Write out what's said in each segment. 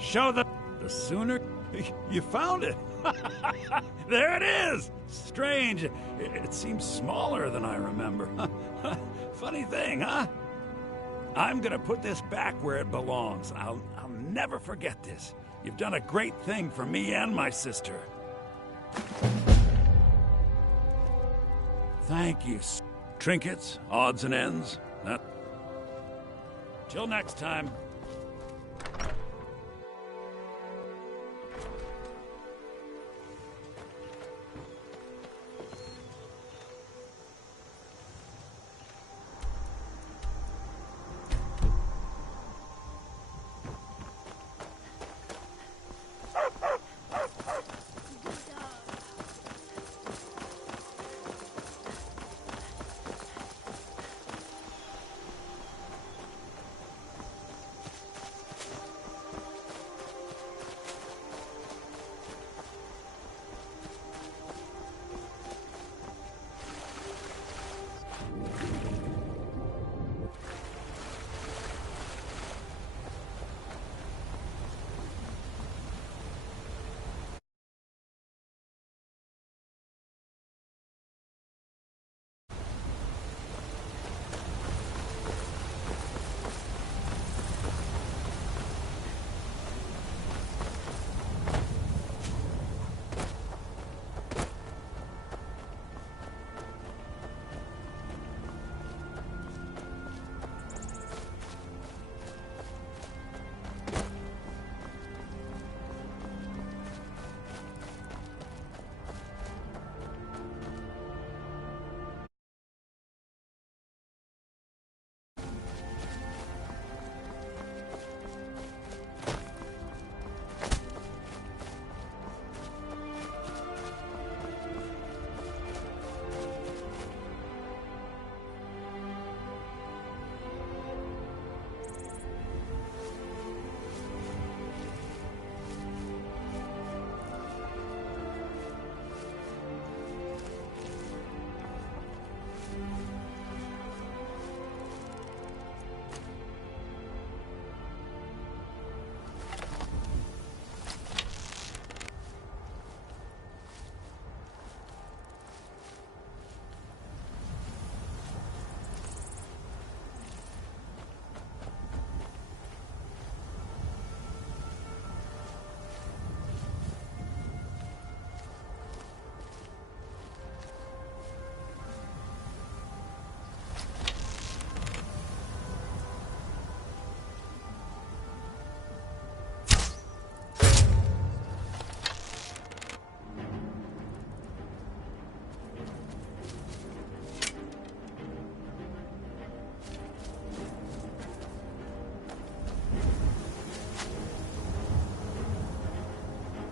Show the sooner you found it. There it is. Strange. It seems smaller than I remember. Funny thing, huh? I'm gonna put this back where it belongs. I'll never forget this. You've done a great thing for me and my sister. Thank you. Trinkets, odds and ends. Till next time.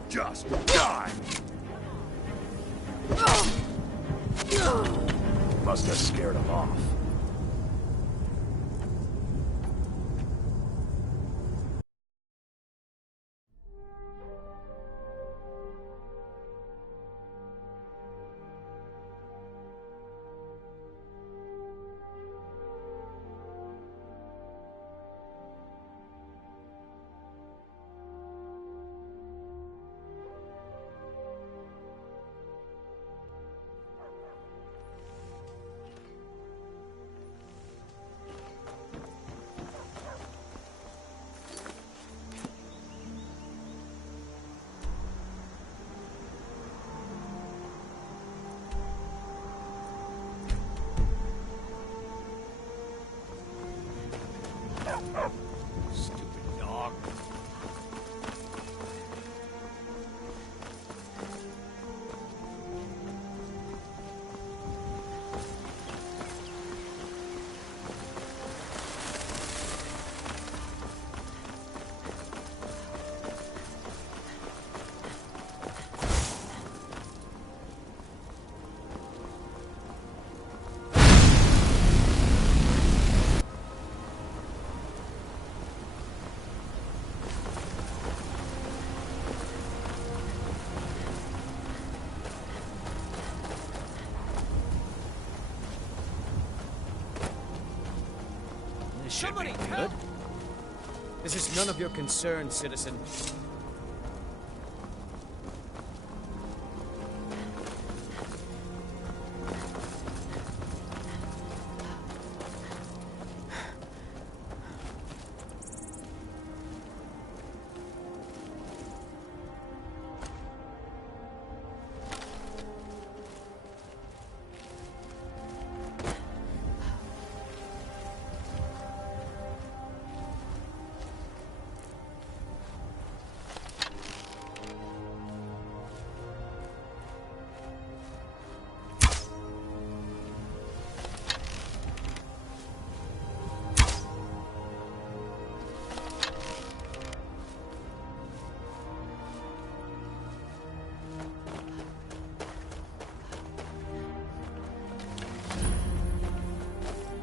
Just die! Must have scared him off. Stupid dog. Somebody help! This is none of your concern, citizen.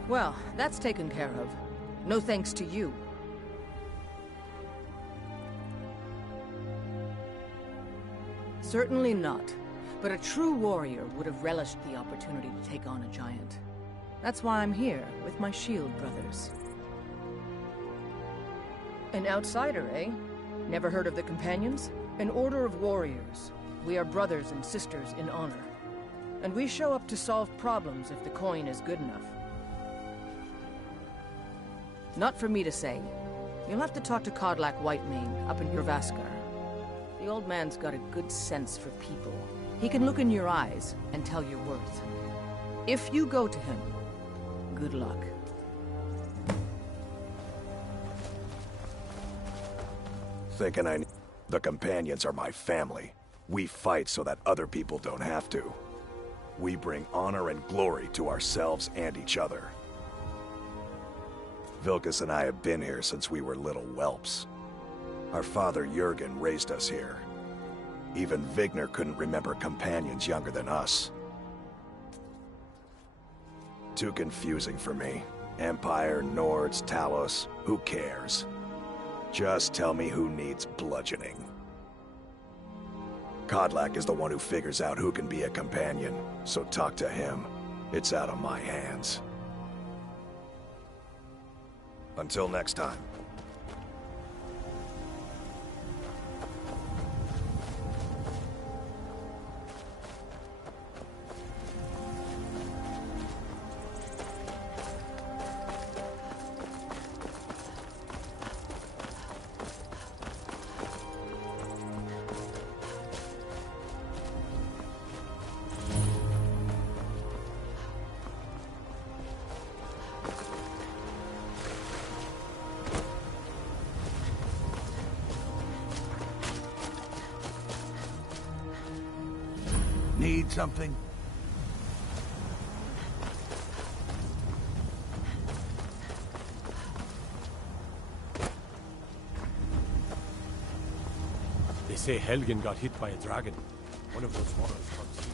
Well, that's taken care of. No thanks to you. Certainly not. But a true warrior would have relished the opportunity to take on a giant. That's why I'm here, with my shield brothers. An outsider, eh? Never heard of the Companions? An order of warriors. We are brothers and sisters in honor. And we show up to solve problems if the coin is good enough. Not for me to say. You'll have to talk to Kodlak Whitemane up in Hurvaskar. The old man's got a good sense for people. He can look in your eyes and tell your worth. If you go to him, good luck. Thinking the Companions are my family. We fight so that other people don't have to. We bring honor and glory to ourselves and each other. Vilkas and I have been here since we were little whelps. Our father Jurgen raised us here. Even Vigner couldn't remember Companions younger than us. Too confusing for me. Empire, Nords, Talos, who cares? Just tell me who needs bludgeoning. Kodlak is the one who figures out who can be a companion, so talk to him. It's out of my hands. Until next time. Need something? They say Helgen got hit by a dragon. One of those models comes here.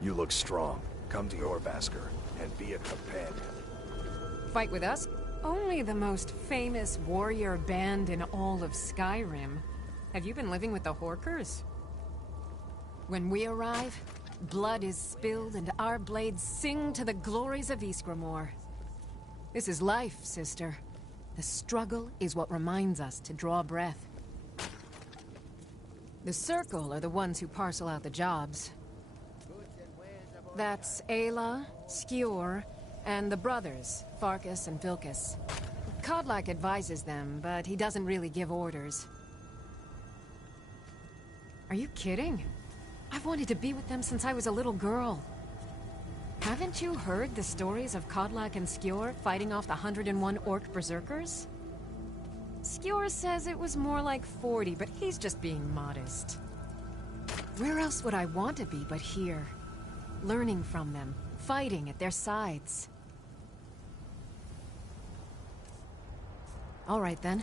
You look strong. Come to Hurvaskar and be a companion. Fight with us? Only the most famous warrior band in all of Skyrim. Have you been living with the Horkers? When we arrive, blood is spilled and our blades sing to the glories of Ysgramor. This is life, sister. The struggle is what reminds us to draw breath. The Circle are the ones who parcel out the jobs. That's Ayla, Skjor, And the brothers, Farkas and Vilkas. Kodlak advises them, but he doesn't really give orders. Are you kidding? I've wanted to be with them since I was a little girl. Haven't you heard the stories of Kodlak and Skjor fighting off the 101 orc berserkers? Skjor says it was more like 40, but he's just being modest. Where else would I want to be but here? Learning from them, fighting at their sides. All right then.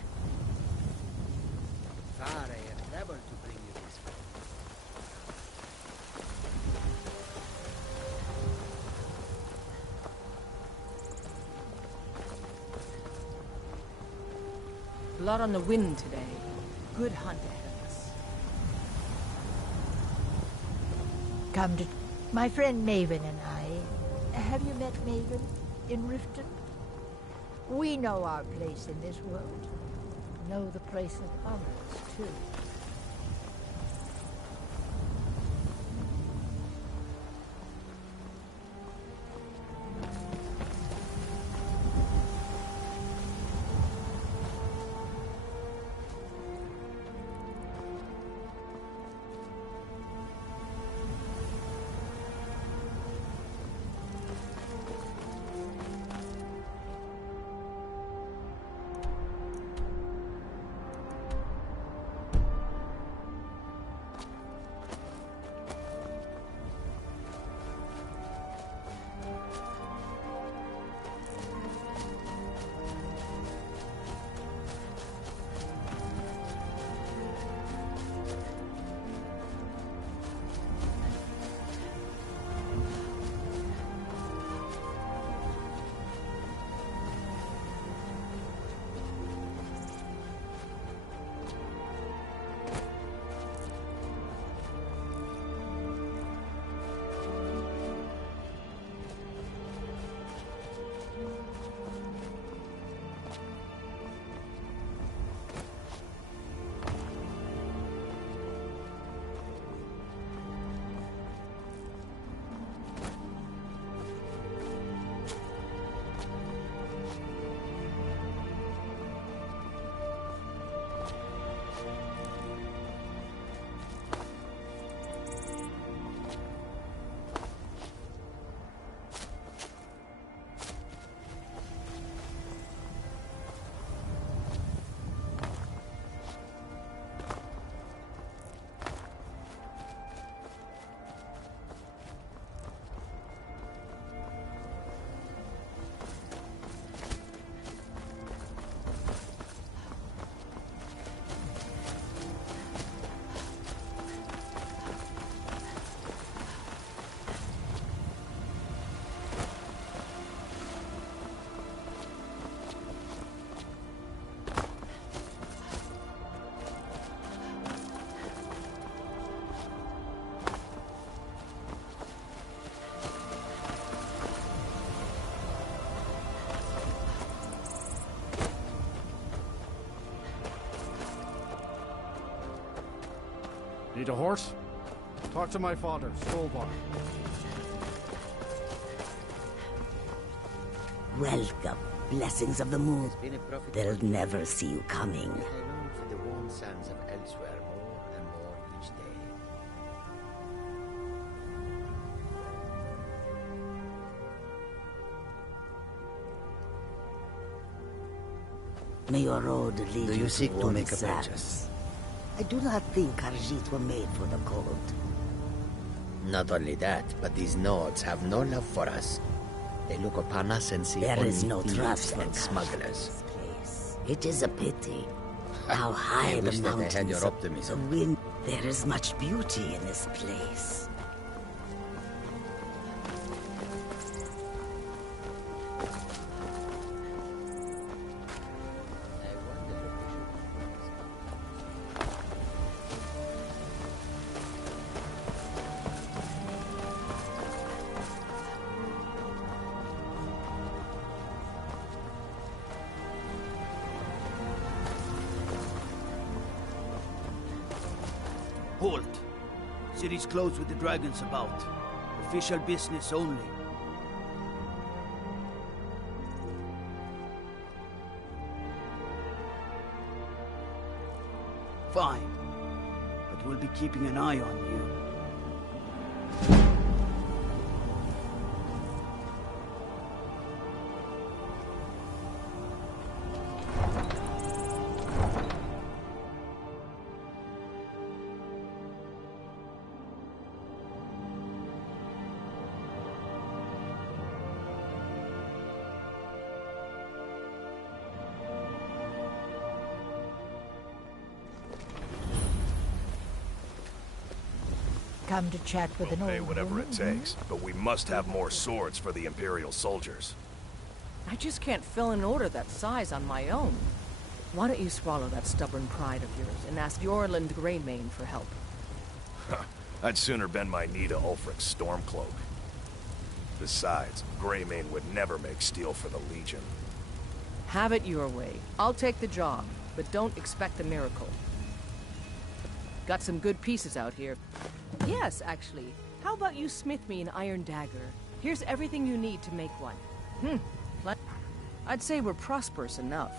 Far I have traveled to bring you this. Blood on the wind today. Good hunt ahead of us. Come to... My friend Maven and I... Have you met Maven in Riften? We know our place in this world. Know the place of others, too. Need a horse? Talk to my father, Stolbar. Welcome, blessings of the moon. Been a profit. They'll never see you coming. I long for the warm sands of elsewhere more and more each day. May your road lead Do you you seek to toward make a sands. purchase? I do not think Khajiit were made for the cold. Not only that, but these Nords have no love for us. They look upon us and see There only is no thieves trust in and smugglers. Khajiit's place. It is a pity. How high I the wish that I mountains, had your the optimism. wind. There is much beauty in this place. Halt! City's closed with the dragons about. Official business only. Fine. But we'll be keeping an eye on you. Come to chat with an We'll pay old whatever woman, it takes, but we must have more swords for the Imperial soldiers. I just can't fill an order that size on my own. Why don't you swallow that stubborn pride of yours and ask Yorland Greymane for help? I'd sooner bend my knee to Ulfric's Stormcloak. Besides, Greymane would never make steel for the Legion. Have it your way. I'll take the job, but don't expect a miracle. Got some good pieces out here. Yes, actually. How about you smith me an iron dagger? Here's everything you need to make one. I'd say we're prosperous enough.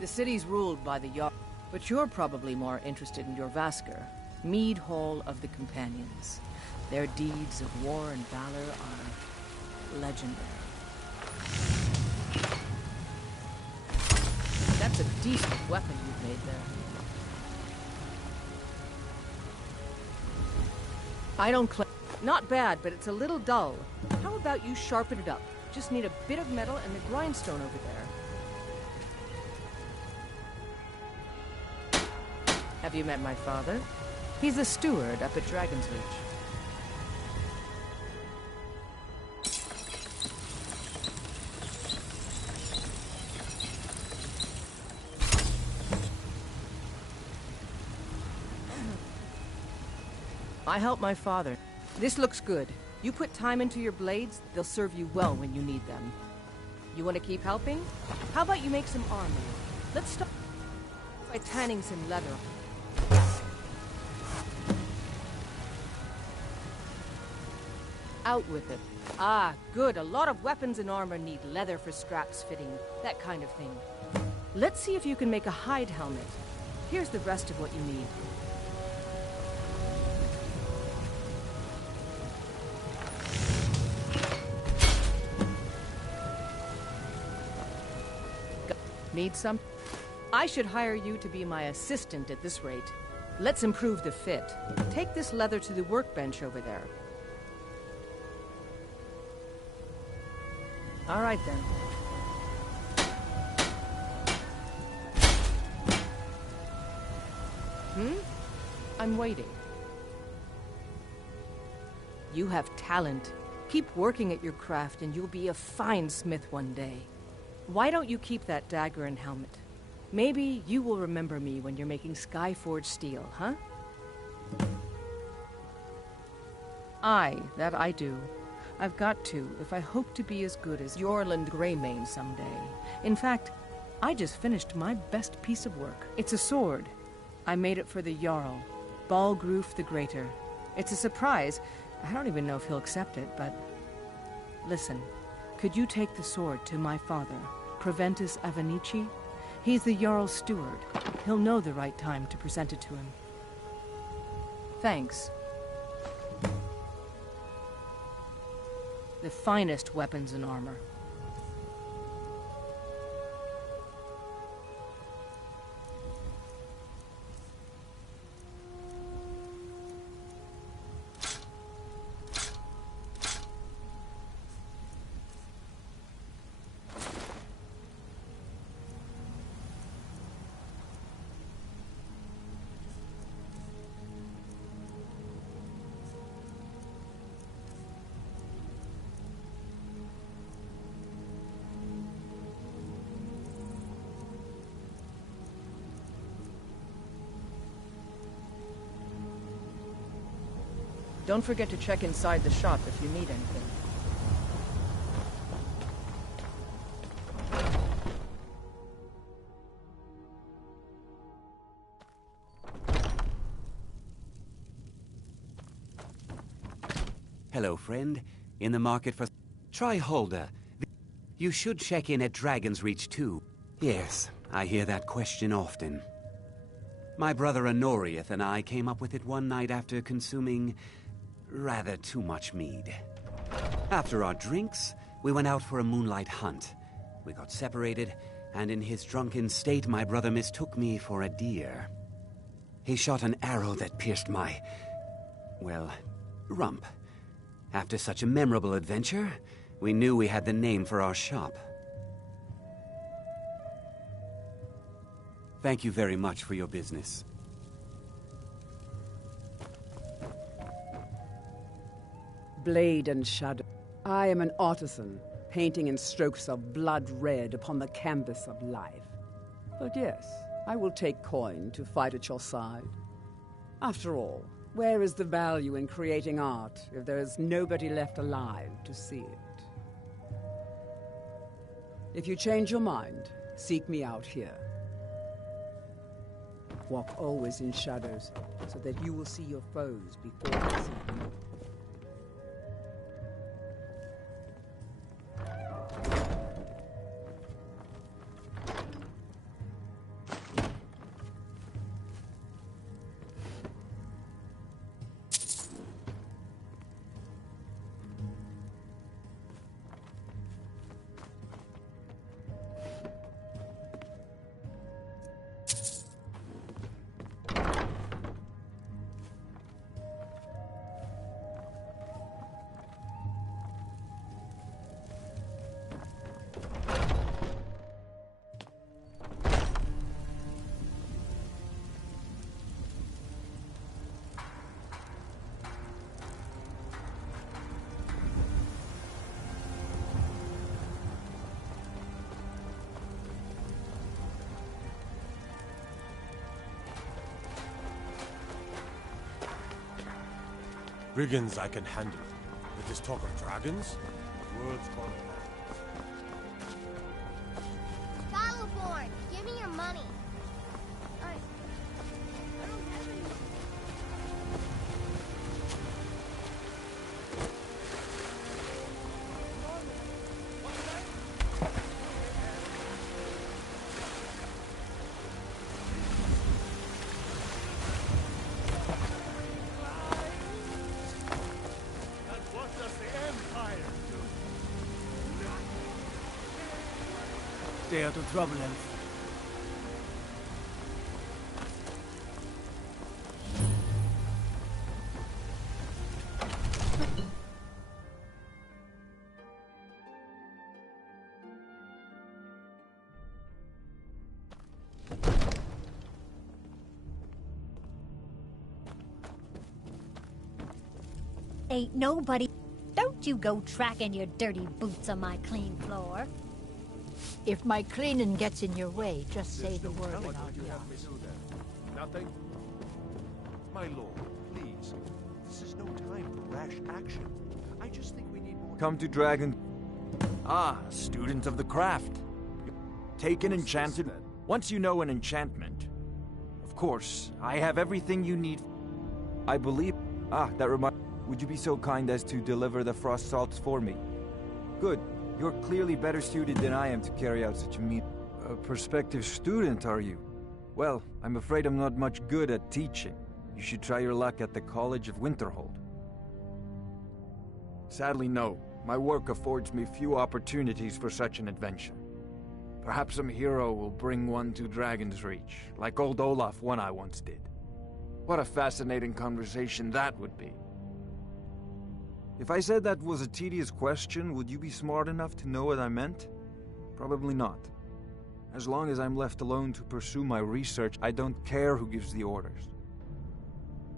The city's ruled by the Jarl, but you're probably more interested in your Vasker, Mead Hall of the Companions. Their deeds of war and valor are legendary. That's a decent weapon you've made there. I don't claim. Not bad, but it's a little dull. How about you sharpen it up? Just need a bit of metal and the grindstone over there. Have you met my father? He's a steward up at Dragon's Reach. I help my father. This looks good. You put time into your blades, they'll serve you well when you need them. You want to keep helping? How about you make some armor? Let's start by tanning some leather. Out with it. Ah, good. A lot of weapons and armor need leather for straps fitting, that kind of thing. Let's see if you can make a hide helmet. Here's the rest of what you need. Need some? I should hire you to be my assistant at this rate. Let's improve the fit. Take this leather to the workbench over there. All right, then. I'm waiting. You have talent. Keep working at your craft and you'll be a fine smith one day. Why don't you keep that dagger and helmet? Maybe you will remember me when you're making Skyforged steel, huh? Aye, that I do. I've got to, if I hope to be as good as Yorland Greymane someday. In fact, I just finished my best piece of work. It's a sword. I made it for the Jarl, Balgruf the Greater. It's a surprise. I don't even know if he'll accept it, but... Listen, could you take the sword to my father, Proventus Avenici? He's the Jarl's steward. He'll know the right time to present it to him. Thanks. The finest weapons and armor. Don't forget to check inside the shop if you need anything. Hello, friend. In the market for... Try Holder. You should check in at Dragon's Reach too. Yes, I hear that question often. My brother Honorius and I came up with it one night after consuming rather too much mead. After our drinks, we went out for a moonlight hunt. We got separated, and in his drunken state, my brother mistook me for a deer. He shot an arrow that pierced my, well, rump. After such a memorable adventure, we knew we had the name for our shop. Thank you very much for your business. Blade and shadow. I am an artisan, painting in strokes of blood red upon the canvas of life. But yes, I will take coin to fight at your side. After all, where is the value in creating art if there is nobody left alive to see it? If you change your mind, seek me out here. Walk always in shadows, so that you will see your foes before they see you. Brigands I can handle. But this talk of dragons? World's gone mad. Skylarborn, give me your money. I don't have any. Stay out of trouble, Elf. Ain't nobody. Don't you go tracking your dirty boots on my clean floor. If my cleaning gets in your way, just say the word and I'll be on. Nothing? My lord, please. This is no time for rash action. I just think we need more... Come to Dragon... Ah, student of the craft. Take an enchanted... Once you know an enchantment... Of course, I have everything you need. I believe... Ah, that reminds... Would you be so kind as to deliver the frost salts for me? Good. You're clearly better suited than I am to carry out such a prospective student, are you? Well, I'm afraid I'm not much good at teaching. You should try your luck at the College of Winterhold. Sadly, no. My work affords me few opportunities for such an adventure. Perhaps some hero will bring one to Dragon's Reach, like old Olaf one I once did. What a fascinating conversation that would be. If I said that was a tedious question, would you be smart enough to know what I meant? Probably not. As long as I'm left alone to pursue my research, I don't care who gives the orders.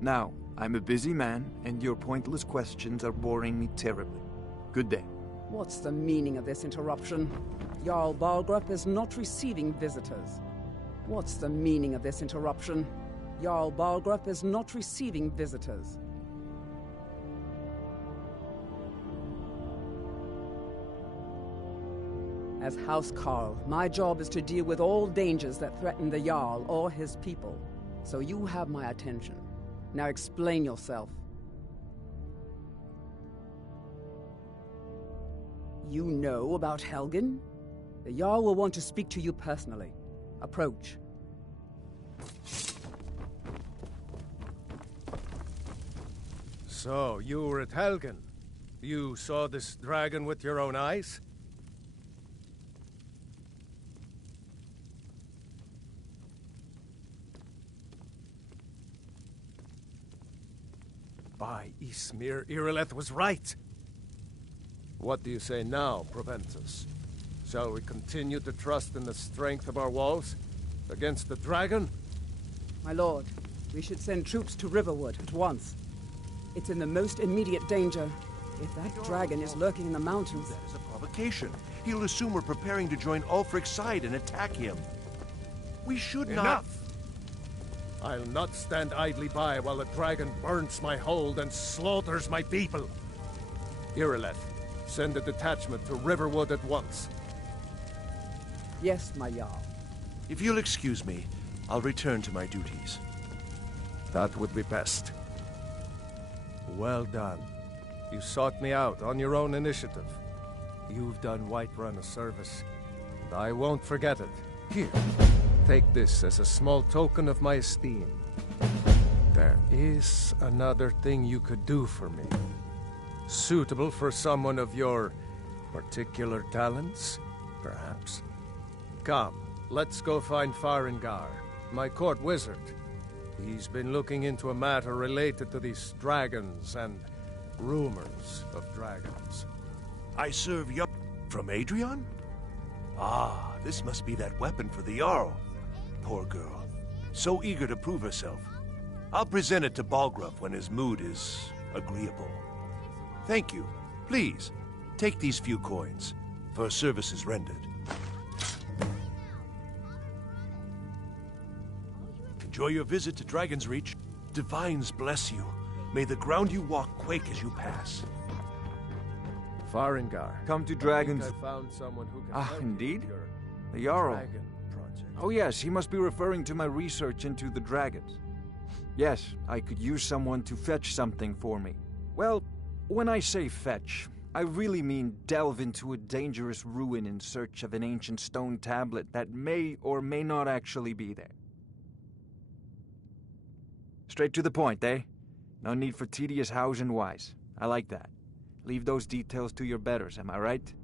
Now, I'm a busy man, and your pointless questions are boring me terribly. Good day. What's the meaning of this interruption? Jarl Balgrup is not receiving visitors. What's the meaning of this interruption? Jarl Balgrup is not receiving visitors. As House Carl, my job is to deal with all dangers that threaten the Jarl or his people. So you have my attention. Now explain yourself. You know about Helgen? The Jarl will want to speak to you personally. Approach. So, you were at Helgen. You saw this dragon with your own eyes? By Ysmir, Irileth was right. What do you say now, Proventus? Shall we continue to trust in the strength of our walls against the dragon? My lord, we should send troops to Riverwood at once. It's in the most immediate danger. If that dragon is lurking in the mountains... That is a provocation. He'll assume we're preparing to join Ulfric's side and attack him. We should not... Enough! I'll not stand idly by while the dragon burns my hold and slaughters my people. Irileth, send a detachment to Riverwood at once. Yes, my Jarl. If you'll excuse me, I'll return to my duties. That would be best. Well done. You sought me out on your own initiative. You've done Whiterun a service, and I won't forget it. Here, take this as a small token of my esteem. There is another thing you could do for me. Suitable for someone of your particular talents, perhaps. Come, let's go find Farengar, my court wizard. He's been looking into a matter related to these dragons and rumors of dragons. I serve Jarl from Adrian? Ah, this must be that weapon for the Jarl. Poor girl. So eager to prove herself. I'll present it to Balgruuf when his mood is agreeable. Thank you. Please, take these few coins for services rendered. Enjoy your visit to Dragon's Reach. Divines bless you. May the ground you walk quake as you pass. Farengar. Come to Dragon's... I found someone who can help indeed? you with your The Jarl. dragon project. Oh yes, he must be referring to my research into the dragons. Yes, I could use someone to fetch something for me. Well, when I say fetch, I really mean delve into a dangerous ruin in search of an ancient stone tablet that may or may not actually be there. Straight to the point, eh? No need for tedious hows and whys. I like that. Leave those details to your betters, am I right?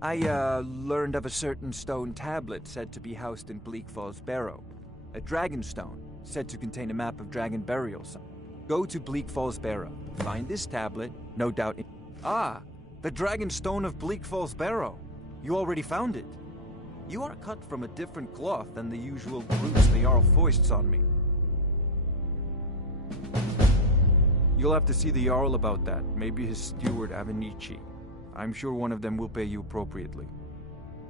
I, learned of a certain stone tablet said to be housed in Bleak Falls Barrow. A dragon stone, said to contain a map of dragon burial site. Go to Bleak Falls Barrow. Find this tablet, no doubt... Ah! The dragon stone of Bleak Falls Barrow. You already found it. You are cut from a different cloth than the usual brutes the Jarl foists on me. You'll have to see the Jarl about that. Maybe his steward, Avenici. I'm sure one of them will pay you appropriately.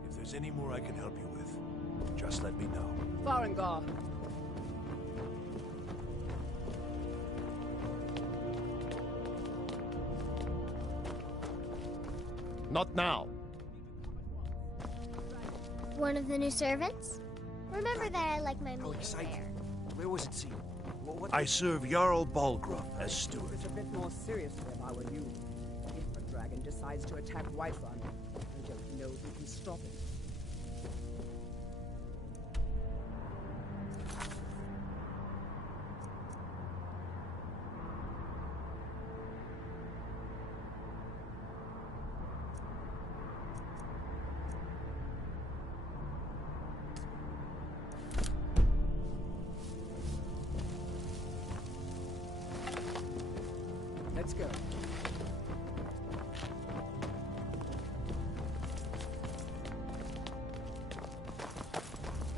If there's any more I can help you with, just let me know. Farengar. Not now. One of the new servants? Remember that I like my meat rare. Where was it seen? I serve Jarl Balgruuf as steward. It's a bit more seriously if I were you. If a dragon decides to attack Whiterun, I don't know who can stop it. Let's go.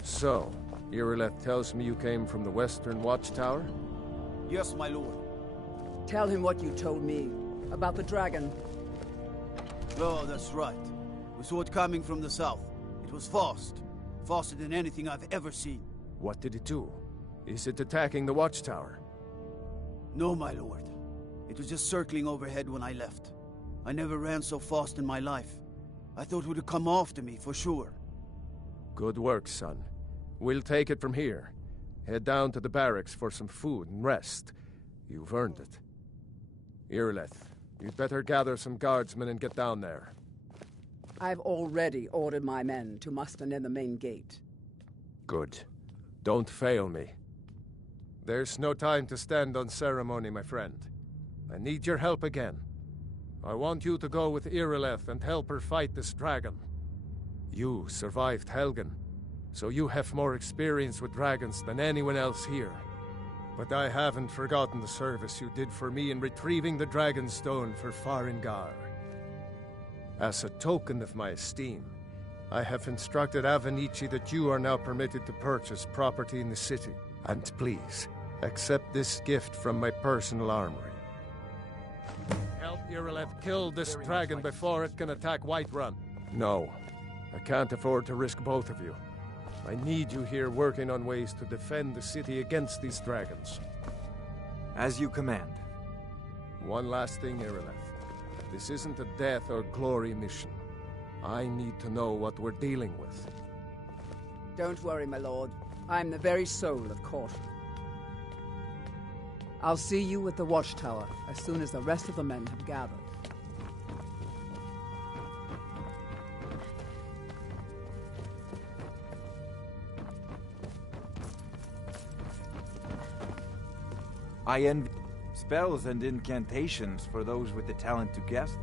So, Irileth tells me you came from the Western Watchtower? Yes, my lord. Tell him what you told me about the dragon. Oh, that's right. We saw it coming from the south. It was fast. Faster than anything I've ever seen. What did it do? Is it attacking the Watchtower? No, my lord. It was just circling overhead when I left. I never ran so fast in my life. I thought it would come after me, for sure. Good work, son. We'll take it from here. Head down to the barracks for some food and rest. You've earned it. Irileth, you'd better gather some guardsmen and get down there. I've already ordered my men to muster near the main gate. Good. Don't fail me. There's no time to stand on ceremony, my friend. I need your help again. I want you to go with Irileth and help her fight this dragon. You survived Helgen, so you have more experience with dragons than anyone else here. But I haven't forgotten the service you did for me in retrieving the Dragon Stone for Farengar. As a token of my esteem, I have instructed Avenici that you are now permitted to purchase property in the city. And please, accept this gift from my personal armory. Help Irileth kill this dragon before it can attack Whiterun. No, I can't afford to risk both of you. I need you here working on ways to defend the city against these dragons. As you command. One last thing, Irileth. This isn't a death or glory mission. I need to know what we're dealing with. Don't worry, my lord. I'm the very soul of caution. I'll see you at the watchtower as soon as the rest of the men have gathered. I envy spells and incantations for those with the talent to guess them.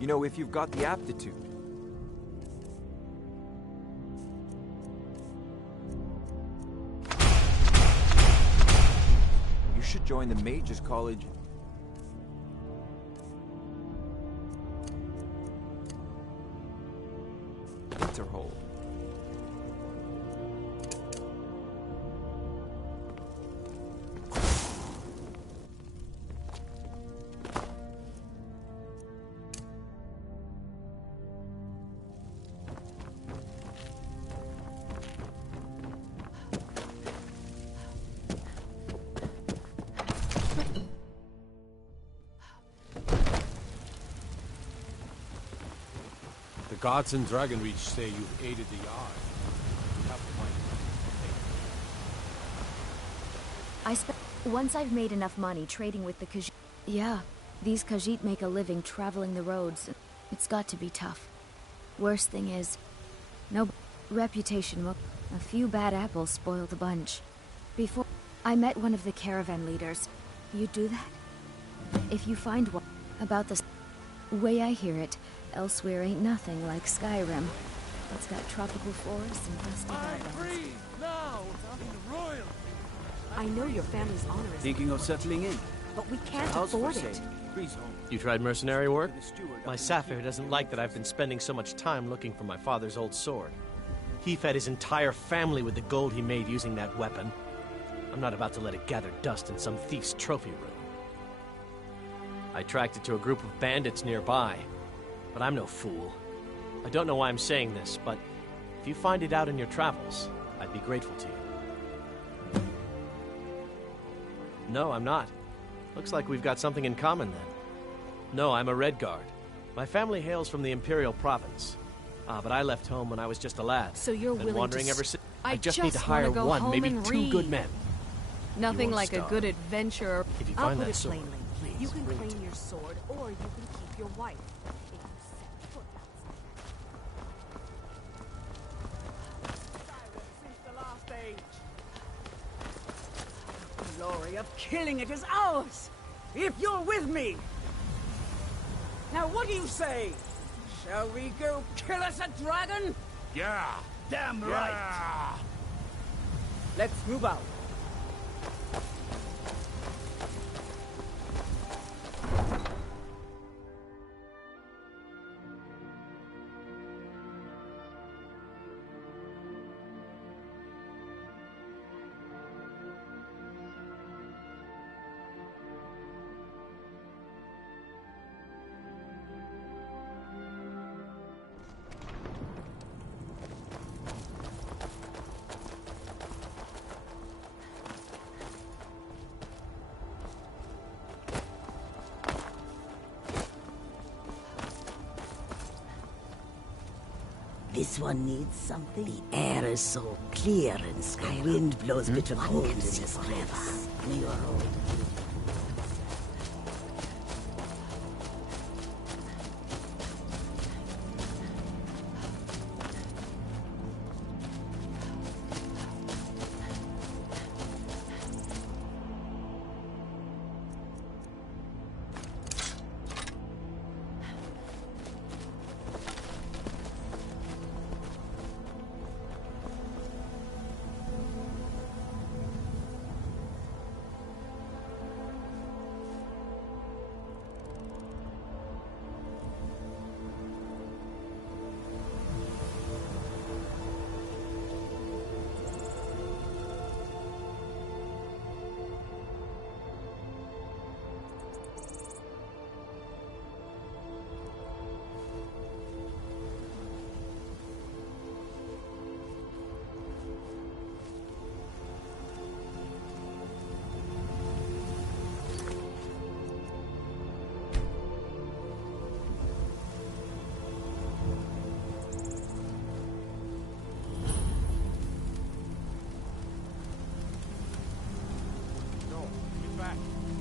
You know, if you've got the aptitude. You should join the Mages College. Winterhold. The guards in Dragonreach say you've aided the Yard. You have to find Once I've made enough money trading with the Khajiit... Yeah, these Khajiit make a living traveling the roads. It's got to be tough. Worst thing is... no reputation. A few bad apples spoiled the bunch. Before... I met one of the caravan leaders. You do that? If you find one... about the... way I hear it, elsewhere ain't nothing like Skyrim. It's got tropical forests and dusty wetlands. I know your family's honor is... Thinking of settling in? But we can't House for afford it. sale. Freeze home. You tried mercenary work? My Sapphire doesn't like that I've been spending so much time looking for my father's old sword. He fed his entire family with the gold he made using that weapon. I'm not about to let it gather dust in some thief's trophy room. I tracked it to a group of bandits nearby, but I'm no fool. I don't know why I'm saying this, but if you find it out in your travels, I'd be grateful to you. No, I'm not. Looks like we've got something in common then. No, I'm a Red Guard. My family hails from the Imperial Province. But I left home when I was just a lad. So you're Been willing wandering to... ever since. I just need to hire go one, home maybe and two good read. men. Nothing won't like starve. a good adventure. If you I'll find put that it sword, plainly. please You can bring it claim your sword, or you can keep your wife. If you set foot outside. The glory of killing it is ours! if you're with me. Now, what do you say? Shall we go kill us a dragon? Yeah. Damn right. Yeah. Let's move out. This one needs something. The air is so clear in Skyrim. The wind blows bitter cold in this crevice. May your old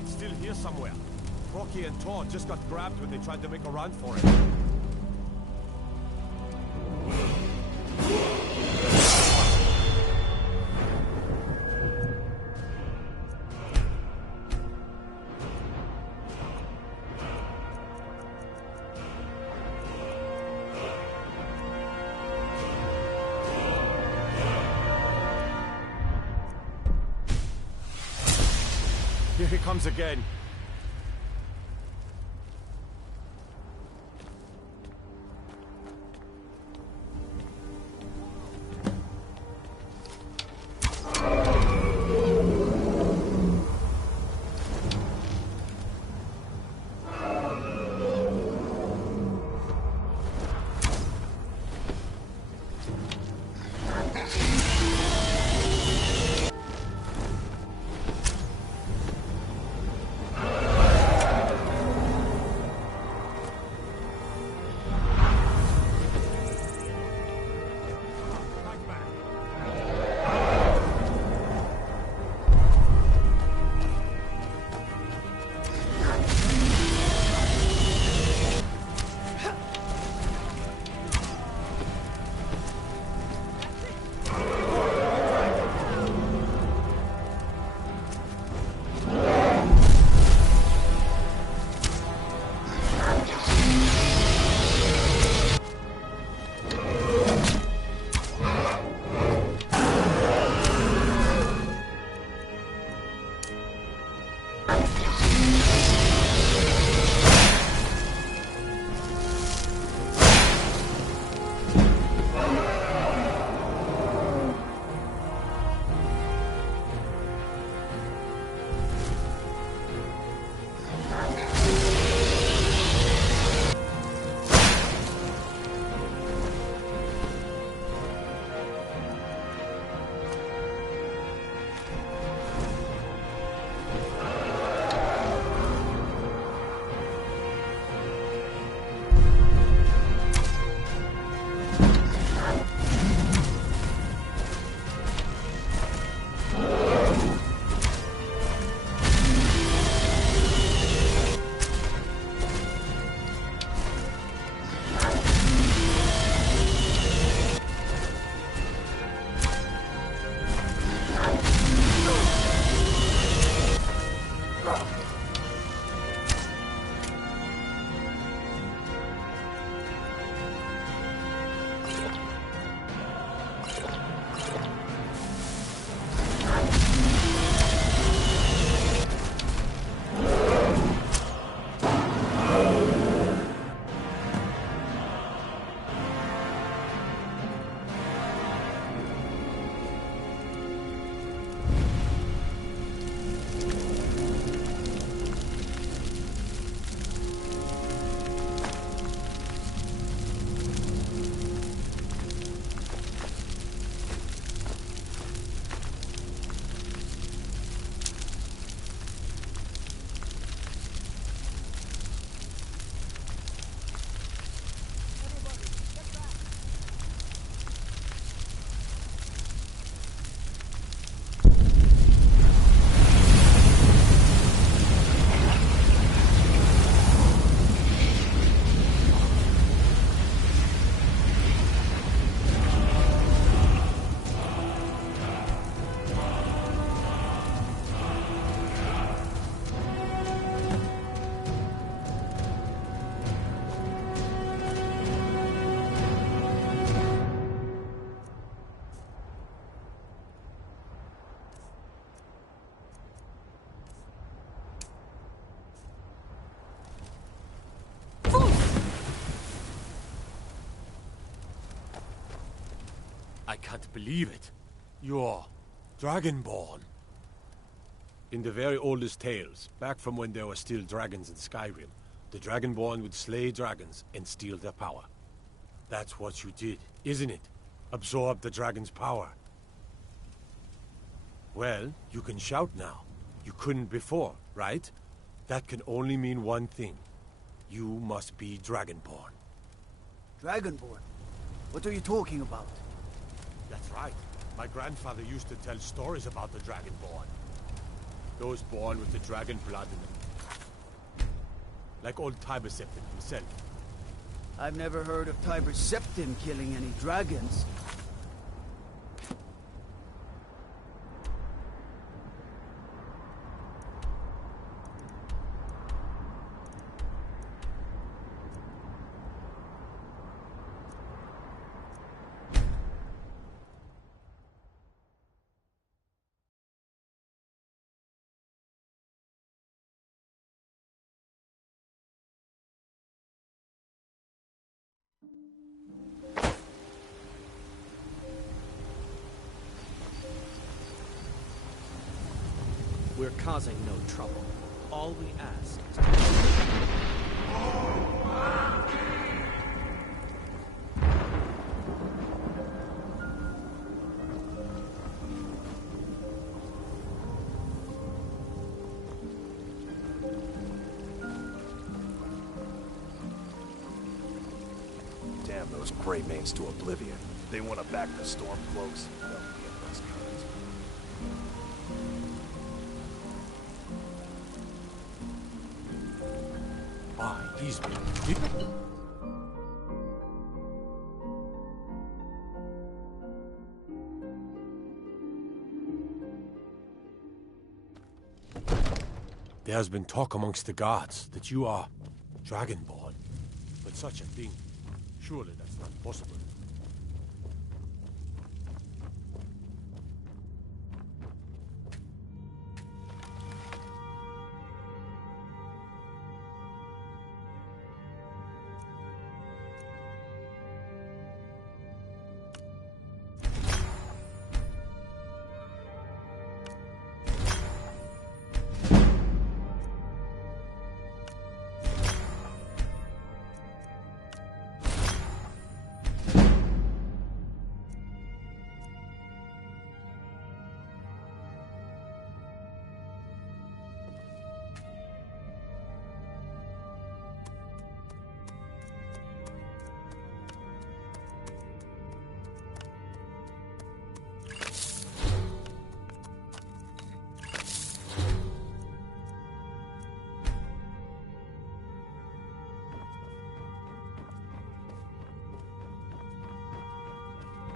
Still here somewhere. Rocky and Todd just got grabbed when they tried to make a run for it. Here he comes again. I can't believe it. You're Dragonborn. In the very oldest tales, back from when there were still dragons in Skyrim, the Dragonborn would slay dragons and steal their power. That's what you did, isn't it? Absorb the dragon's power. Well, you can shout now. You couldn't before, right? That can only mean one thing. You must be Dragonborn. Dragonborn? What are you talking about? That's right. My grandfather used to tell stories about the Dragonborn. Those born with the dragon blood in them. Like old Tiber Septim himself. I've never heard of Tiber Septim killing any dragons. We're causing no trouble. All we ask is Damn those Greymanes to oblivion. They want to back the Stormcloaks. They'll get those guns. He's... There has been talk amongst the gods that you are Dragonborn. But such a thing, surely that's not possible.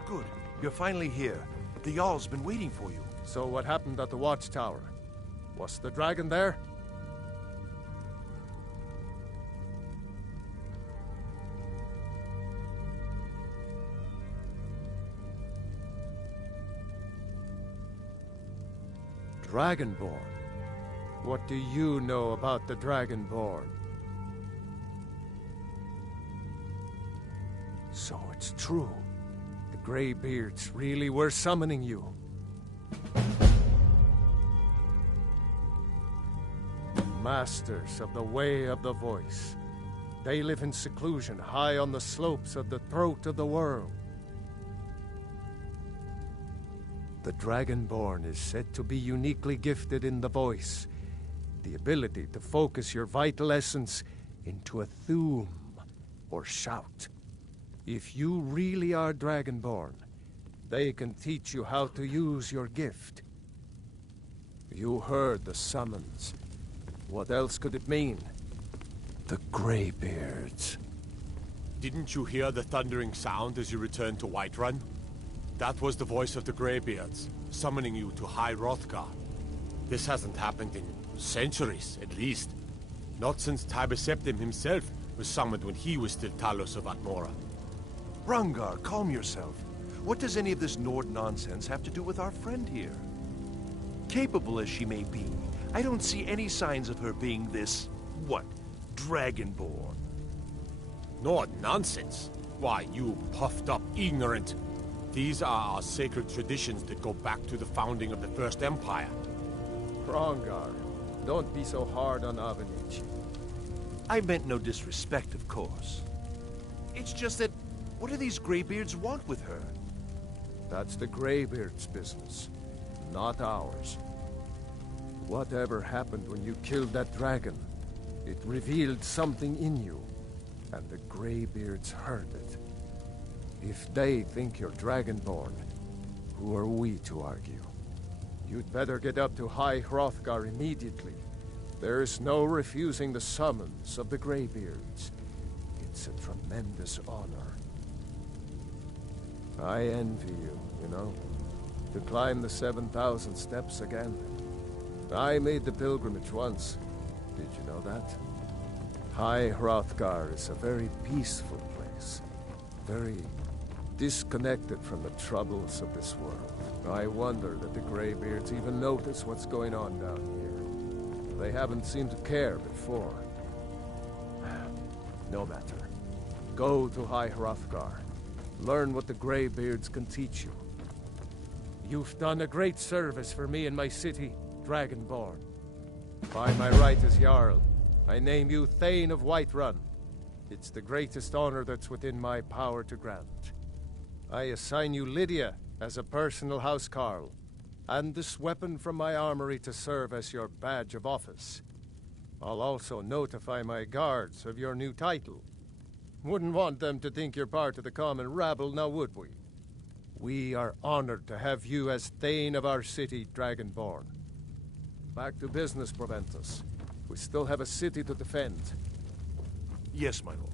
Good. You're finally here. The Jarl's been waiting for you. So what happened at the watchtower? Was the dragon there? Dragonborn? What do you know about the Dragonborn? So it's true. The Greybeards really were summoning you. Masters of the Way of the Voice. They live in seclusion high on the slopes of the throat of the world. The Dragonborn is said to be uniquely gifted in the voice, the ability to focus your vital essence into a thume or shout. If you really are Dragonborn, they can teach you how to use your gift. You heard the summons. What else could it mean? The Greybeards. Didn't you hear the thundering sound as you returned to Whiterun? That was the voice of the Greybeards, summoning you to High Hrothgar. This hasn't happened in centuries, at least. Not since Tiber Septim himself was summoned when he was still Talos of Atmora. Rungar, calm yourself. What does any of this Nord nonsense have to do with our friend here? Capable as she may be, I don't see any signs of her being this, what, Dragonborn. Nord nonsense? Why, you puffed up ignorant. These are our sacred traditions that go back to the founding of the First Empire. Hrongar, don't be so hard on Avenich. I meant no disrespect, of course. It's just that, what do these Greybeards want with her? That's the Greybeards' business, not ours. Whatever happened when you killed that dragon, it revealed something in you, and the Greybeards heard it. If they think you're Dragonborn, who are we to argue? You'd better get up to High Hrothgar immediately. There's no refusing the summons of the Greybeards. It's a tremendous honor. I envy you, you know, to climb the 7,000 steps again. I made the pilgrimage once. Did you know that? High Hrothgar is a very peaceful place. Very disconnected from the troubles of this world. I wonder that the Greybeards even notice what's going on down here. They haven't seemed to care before. No matter. Go to High Hrothgar. Learn what the Greybeards can teach you. You've done a great service for me and my city, Dragonborn. By my right as Jarl, I name you Thane of Whiterun. It's the greatest honor that's within my power to grant. I assign you Lydia as a personal housecarl, and this weapon from my armory to serve as your badge of office. I'll also notify my guards of your new title. Wouldn't want them to think you're part of the common rabble, now would we? We are honored to have you as Thane of our city, Dragonborn. Back to business, Proventus. We still have a city to defend. Yes, my lord.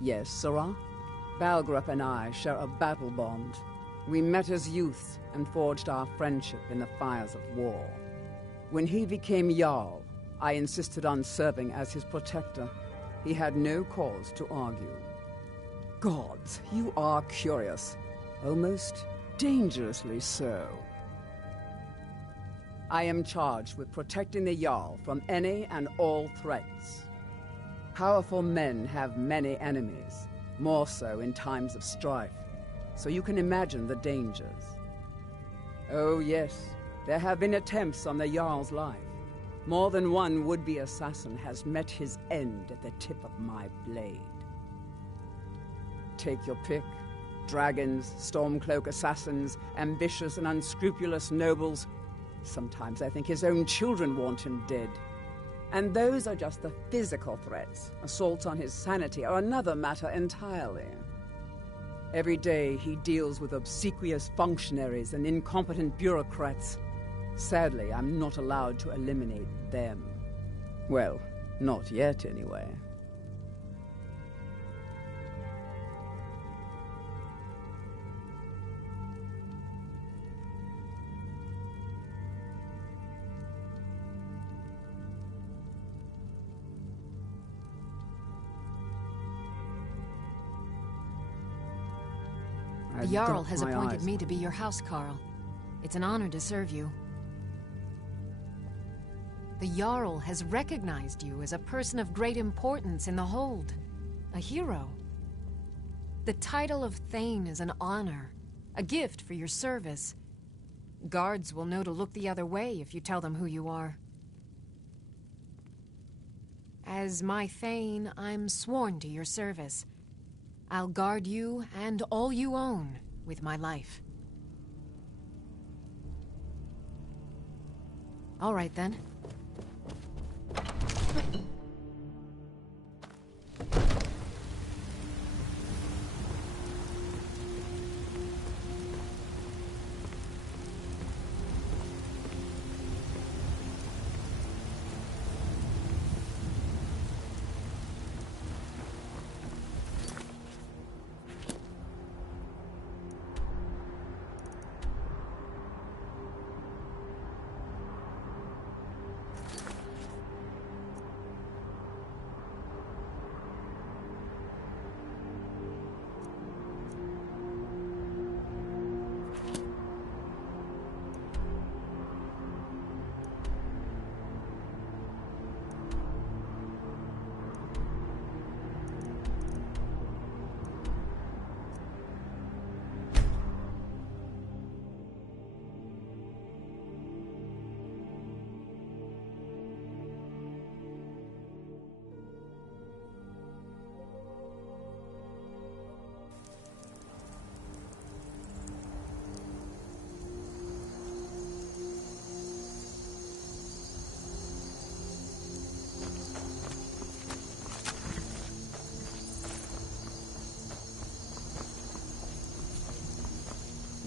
Yes, Sirrah? Balgrup and I share a battle bond. We met as youths and forged our friendship in the fires of war. When he became Jarl, I insisted on serving as his protector. He had no cause to argue. Gods, you are curious. Almost dangerously so. I am charged with protecting the Jarl from any and all threats. Powerful men have many enemies, more so in times of strife, so you can imagine the dangers. Oh yes, there have been attempts on the Jarl's life. More than one would-be assassin has met his end at the tip of my blade. Take your pick. Dragons, Stormcloak assassins, ambitious and unscrupulous nobles. Sometimes I think his own children want him dead. And those are just the physical threats. Assaults on his sanity are another matter entirely. Every day he deals with obsequious functionaries and incompetent bureaucrats. Sadly, I'm not allowed to eliminate them. Well, not yet anyway. The Jarl has appointed me to be your housecarl. It's an honor to serve you. The Jarl has recognized you as a person of great importance in the Hold. A hero. The title of Thane is an honor. A gift for your service. Guards will know to look the other way if you tell them who you are. As my Thane, I'm sworn to your service. I'll guard you and all you own with my life. All right, then.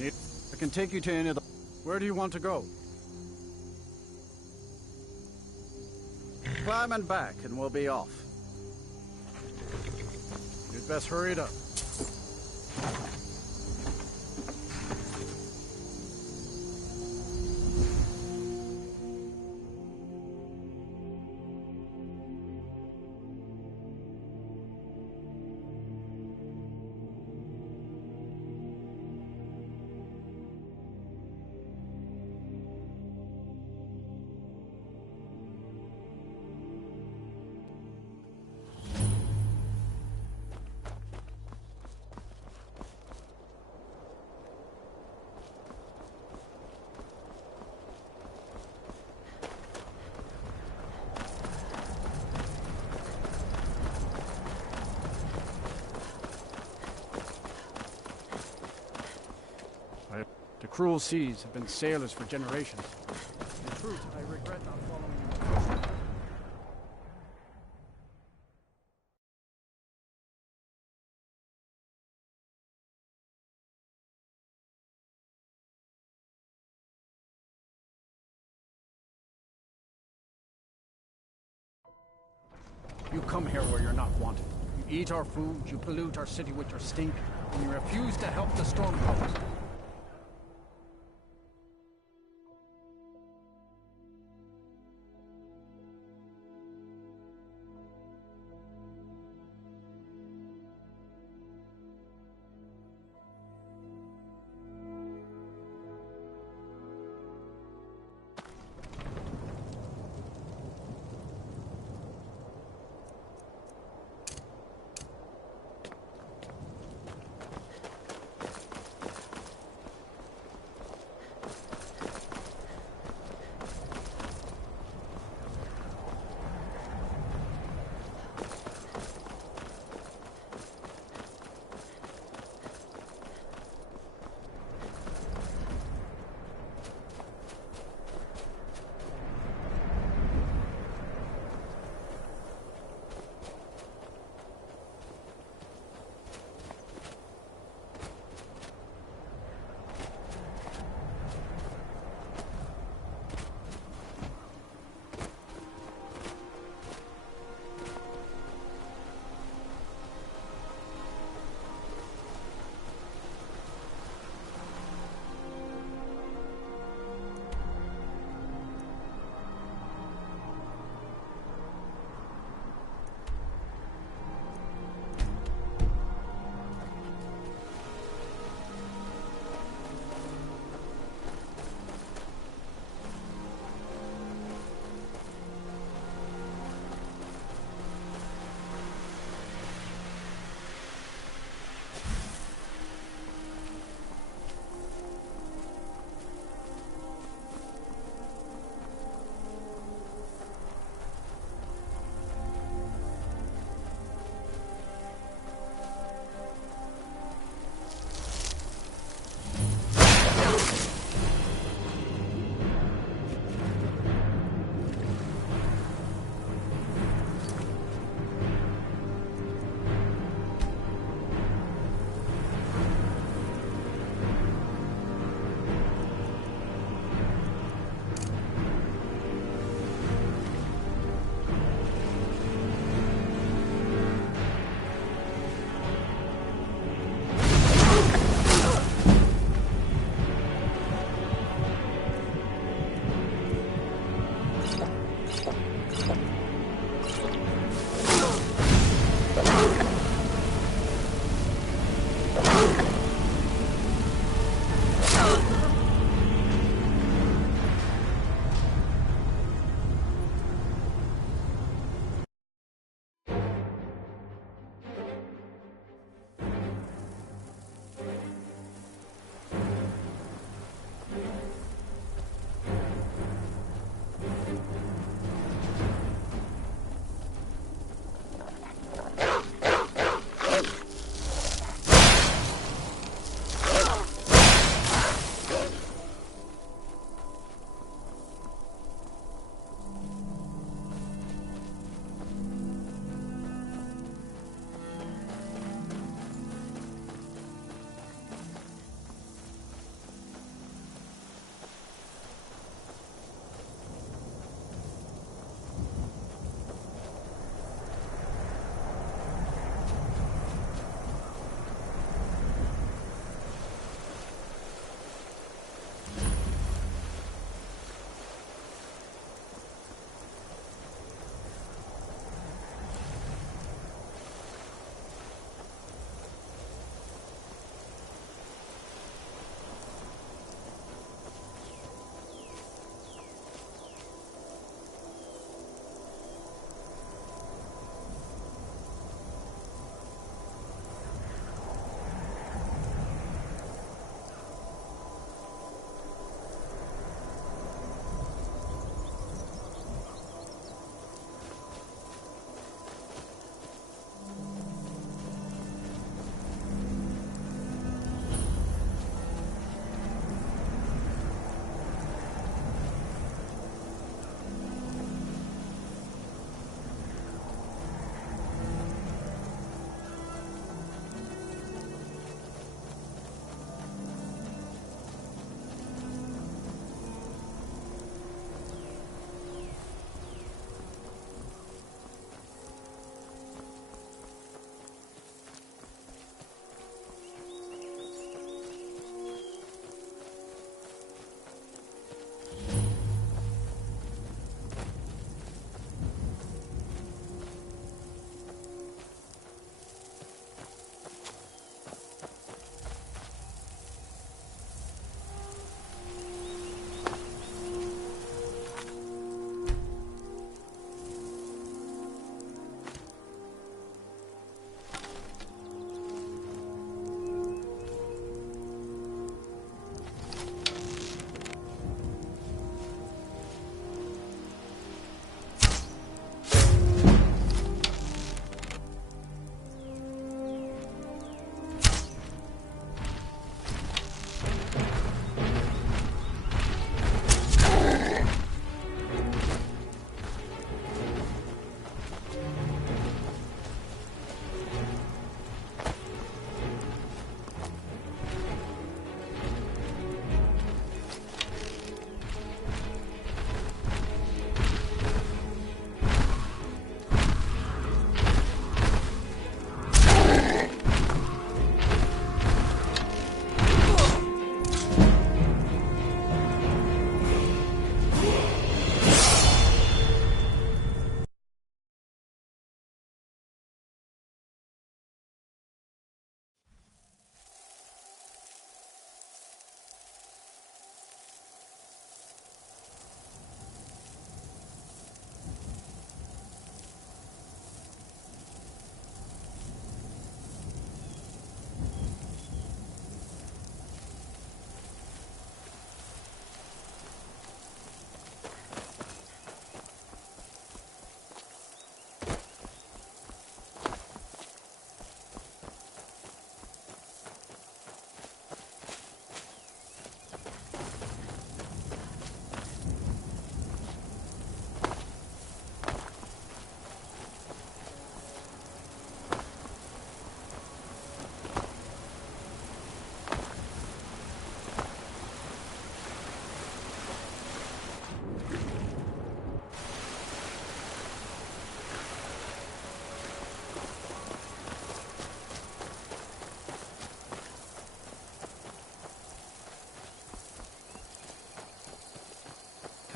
I can take you to any of the... Where do you want to go? Climb and back, and we'll be off. You'd best hurry it up. The cruel seas have been sailors for generations. In truth, I regret not following you. You come here where you're not wanted. You eat our food, you pollute our city with your stink, and you refuse to help the storm powers.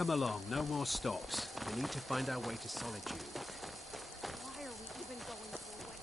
Come along, no more stops. We need to find our way to Solitude. Why are we even going through what?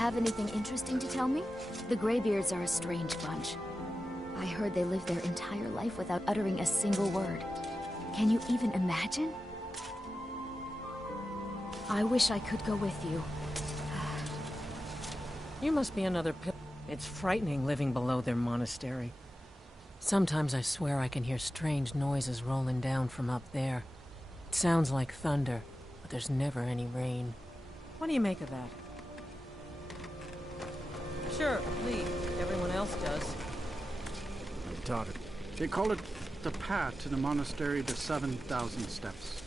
Have anything interesting to tell me? The Greybeards are a strange bunch. I heard they lived their entire life without uttering a single word. Can you even imagine? I wish I could go with you. You must be another It's frightening living below their monastery. Sometimes I swear I can hear strange noises rolling down from up there. It sounds like thunder, but there's never any rain. What do you make of that? Sure, leave. Everyone else does. My daughter. They call it the path to the monastery to 7,000 steps.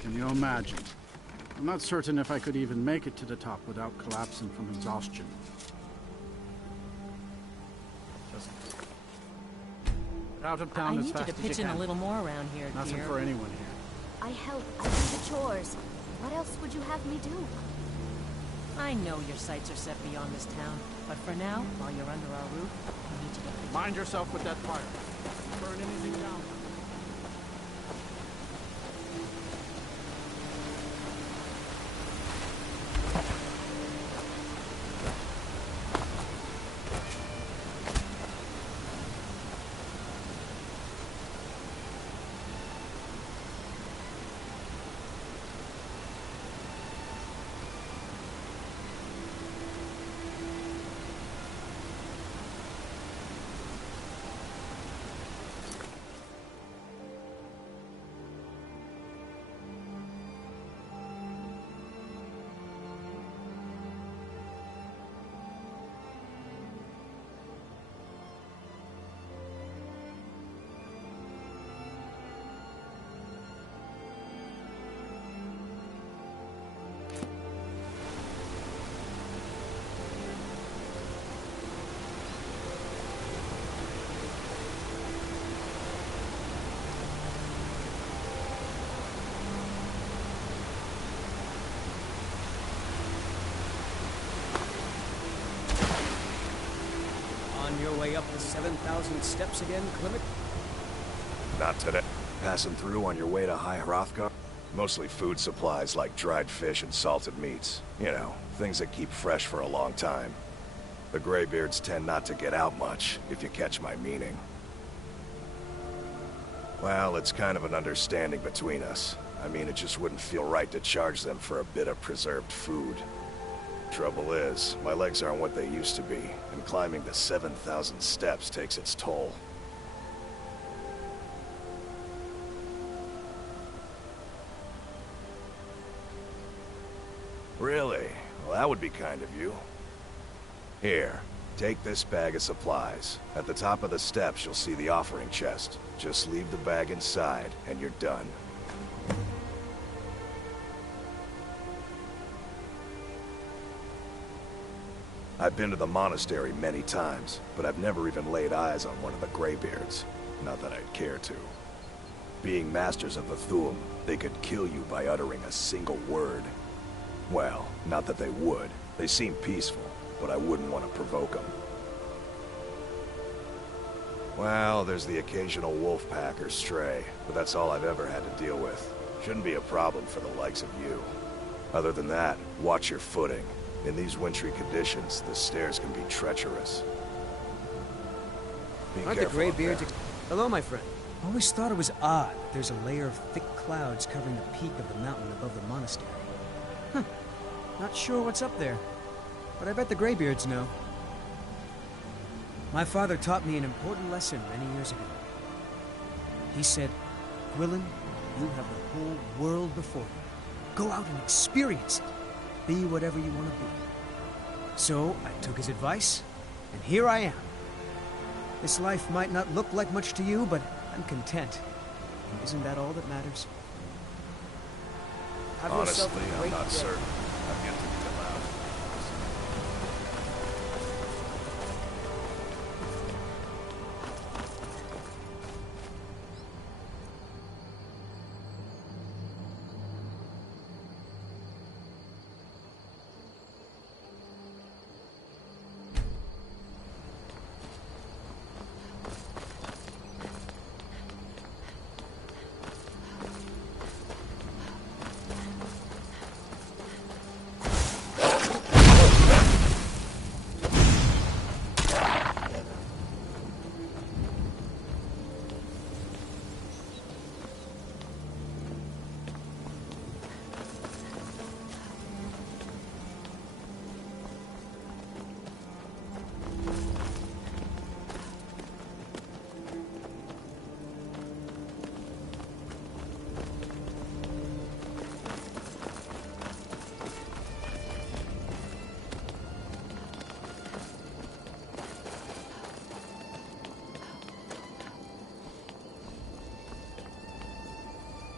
Can you imagine? I'm not certain if I could even make it to the top without collapsing from exhaustion. Just out of town I as need you fast to as you pitch in can. a little more around here, Nothing dear. for anyone here. I help. I do the chores. What else would you have me do? I know your sights are set beyond this town, but for now, while you're under our roof, I need you to... Mind yourself with that fire. Burn anything down. On your way up the 7,000 steps again, Clement? Not today. Passing through on your way to High Hrothgar? Mostly food supplies like dried fish and salted meats. You know, things that keep fresh for a long time. The Greybeards tend not to get out much, if you catch my meaning. Well, it's kind of an understanding between us. I mean, it just wouldn't feel right to charge them for a bit of preserved food. Trouble is, my legs aren't what they used to be, and climbing the 7,000 steps takes its toll. Really? Well, that would be kind of you. Here, take this bag of supplies. At the top of the steps, you'll see the offering chest. Just leave the bag inside, and you're done. I've been to the monastery many times, but I've never even laid eyes on one of the Greybeards. Not that I'd care to. Being masters of the Thu'um, they could kill you by uttering a single word. Well, not that they would. They seem peaceful, but I wouldn't want to provoke them. Well, there's the occasional wolf pack or stray, but that's all I've ever had to deal with. Shouldn't be a problem for the likes of you. Other than that, watch your footing. In these wintry conditions, the stairs can be treacherous. Aren't the Greybeards... Hello, my friend. Always thought it was odd that there's a layer of thick clouds covering the peak of the mountain above the monastery. Huh. Not sure what's up there, but I bet the Greybeards know. My father taught me an important lesson many years ago. He said, Gwilyn, you have the whole world before you. Go out and experience it. Be whatever you want to be. So, I took his advice, and here I am. This life might not look like much to you, but I'm content. And isn't that all that matters? Have Honestly, yourself a I'm great not day. certain. I've yet to come out.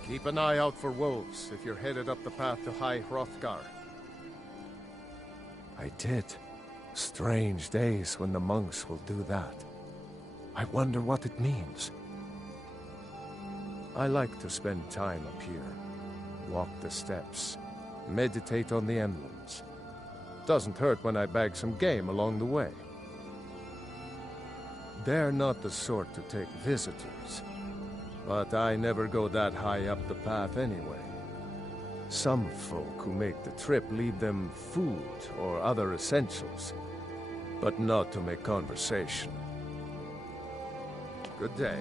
Keep an eye out for wolves if you're headed up the path to High Hrothgar. I did. Strange days when the monks will do that. I wonder what it means. I like to spend time up here. Walk the steps. Meditate on the emblems. Doesn't hurt when I bag some game along the way. They're not the sort to take visitors. But I never go that high up the path anyway. Some folk who make the trip leave them food or other essentials, but not to make conversation. Good day.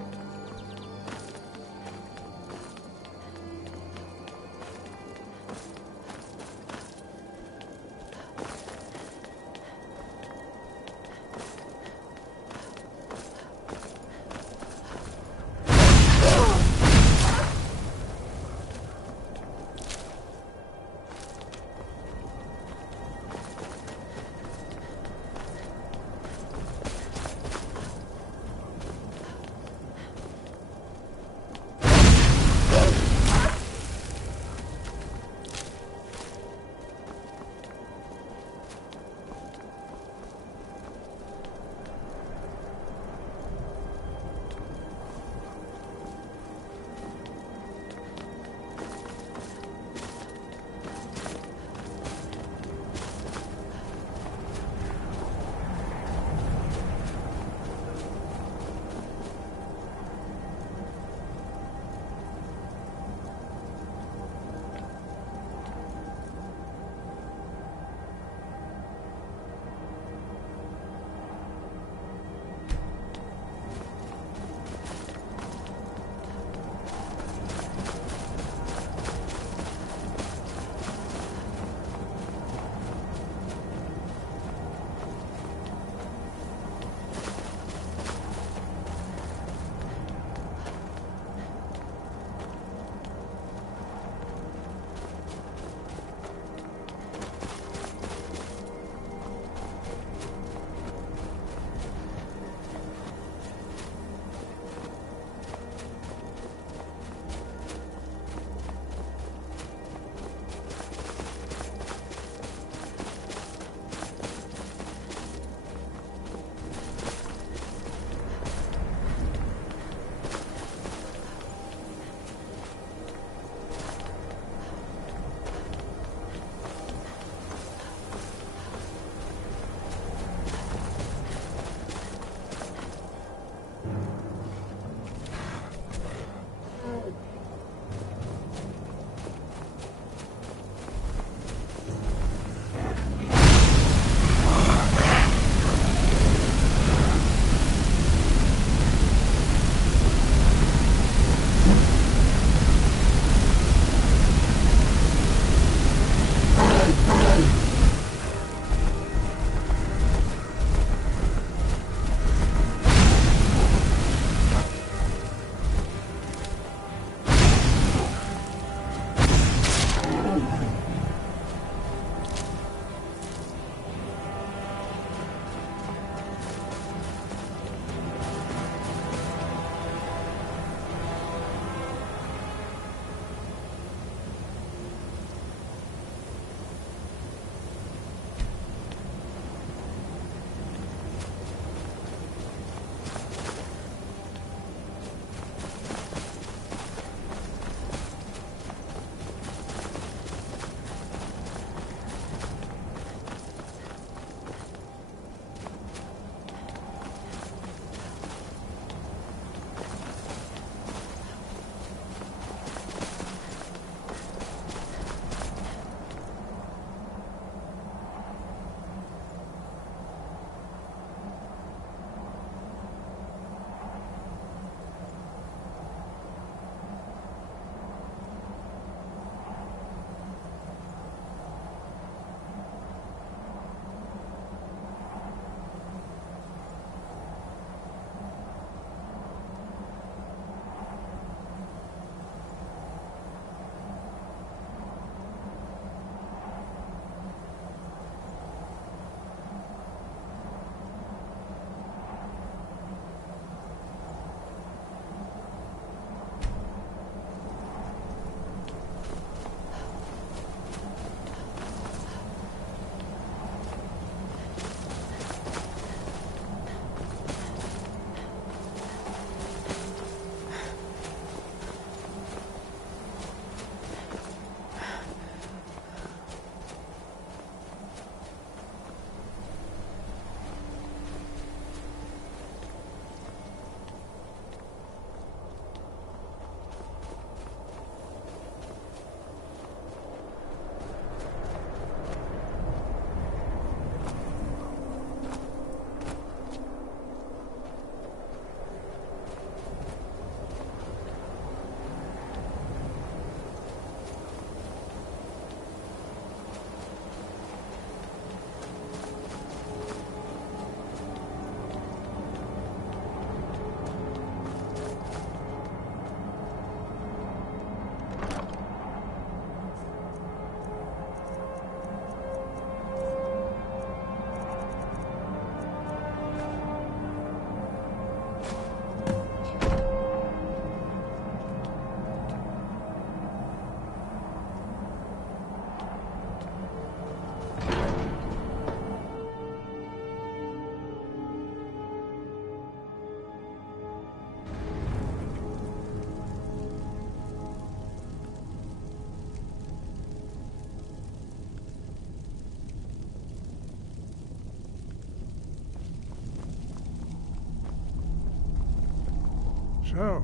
So,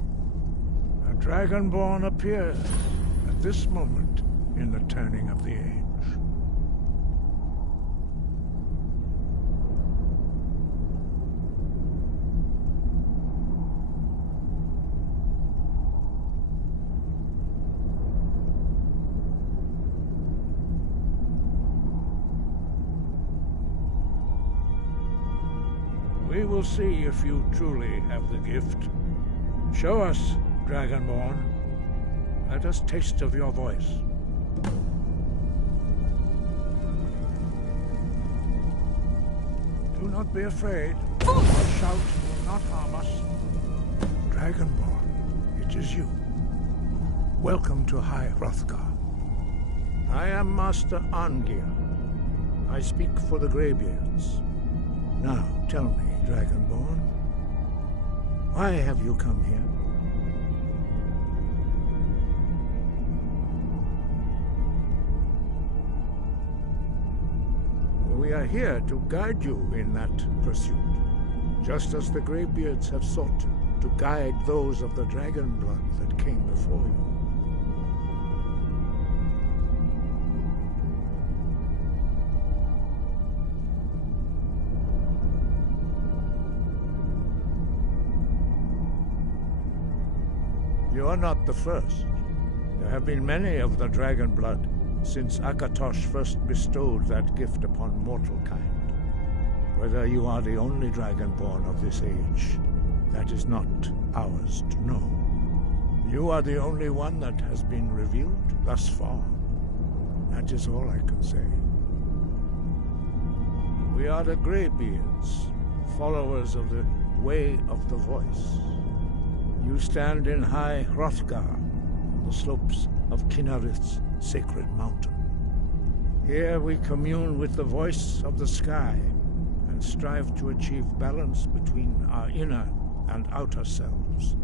a Dragonborn appears at this moment in the turning of the age. We will see if you truly have the gift. Show us, Dragonborn. Let us taste of your voice. Do not be afraid. Your shout will not harm us. Dragonborn, it is you. Welcome to High Hrothgar. I am Master Arngir. I speak for the Greybeards. Now, tell me, Dragonborn, why have you come here? We are here to guide you in that pursuit, just as the Greybeards have sought to guide those of the dragon blood that came before you. You are not the first. There have been many of the dragon blood since Akatosh first bestowed that gift upon mortal kind. Whether you are the only dragonborn of this age, that is not ours to know. You are the only one that has been revealed thus far. That is all I can say. We are the Greybeards, followers of the Way of the Voice. You stand in High Hrothgar, on the slopes of Kinnarith's sacred mountain. Here we commune with the voice of the sky and strive to achieve balance between our inner and outer selves.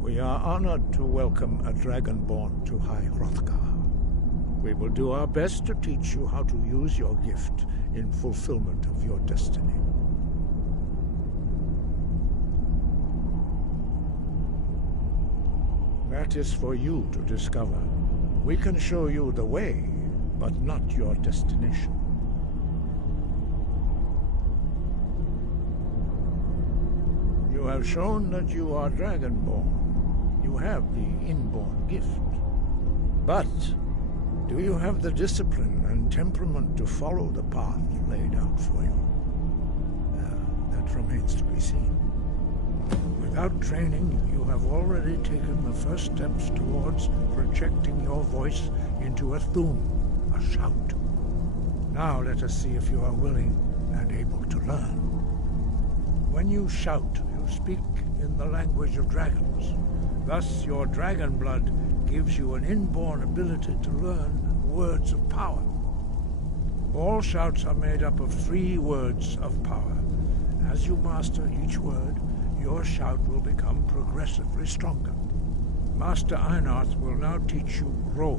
We are honored to welcome a Dragonborn to High Hrothgar. We will do our best to teach you how to use your gift in fulfillment of your destiny. That is for you to discover. We can show you the way, but not your destination. You have shown that you are Dragonborn. You have the inborn gift. But do you have the discipline and temperament to follow the path laid out for you? That remains to be seen. Without training, you have already taken the first steps towards projecting your voice into a thum, a shout. Now let us see if you are willing and able to learn. When you shout, you speak in the language of dragons. Thus, your dragon blood gives you an inborn ability to learn words of power. All shouts are made up of 3 words of power. As you master each word, your shout will become progressively stronger. Master Einarth will now teach you Ro,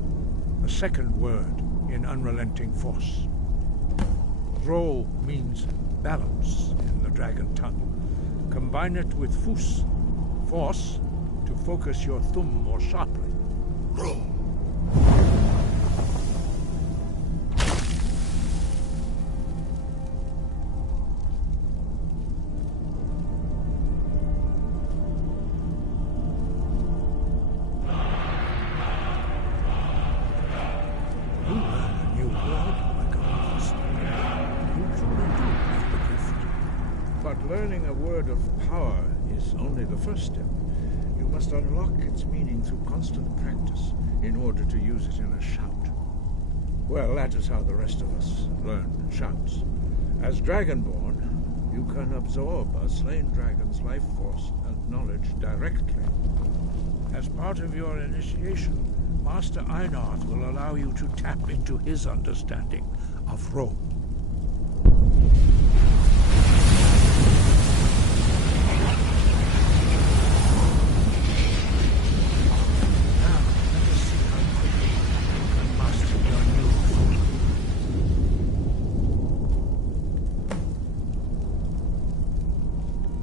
the second word in Unrelenting Force. Ro means balance in the dragon tongue. Combine it with Fus, force, to focus your thumb more sharply. Ro. Learning a word of power is only the first step. You must unlock its meaning through constant practice in order to use it in a shout. Well, that is how the rest of us learn shouts. As Dragonborn, you can absorb a slain dragon's life force and knowledge directly. As part of your initiation, Master Einarth will allow you to tap into his understanding of Ro.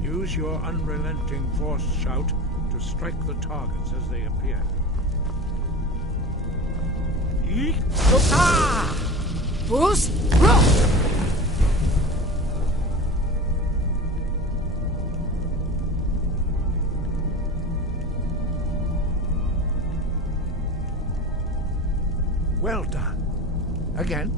Use your unrelenting force shout to strike the targets as they appear. Well done. Again.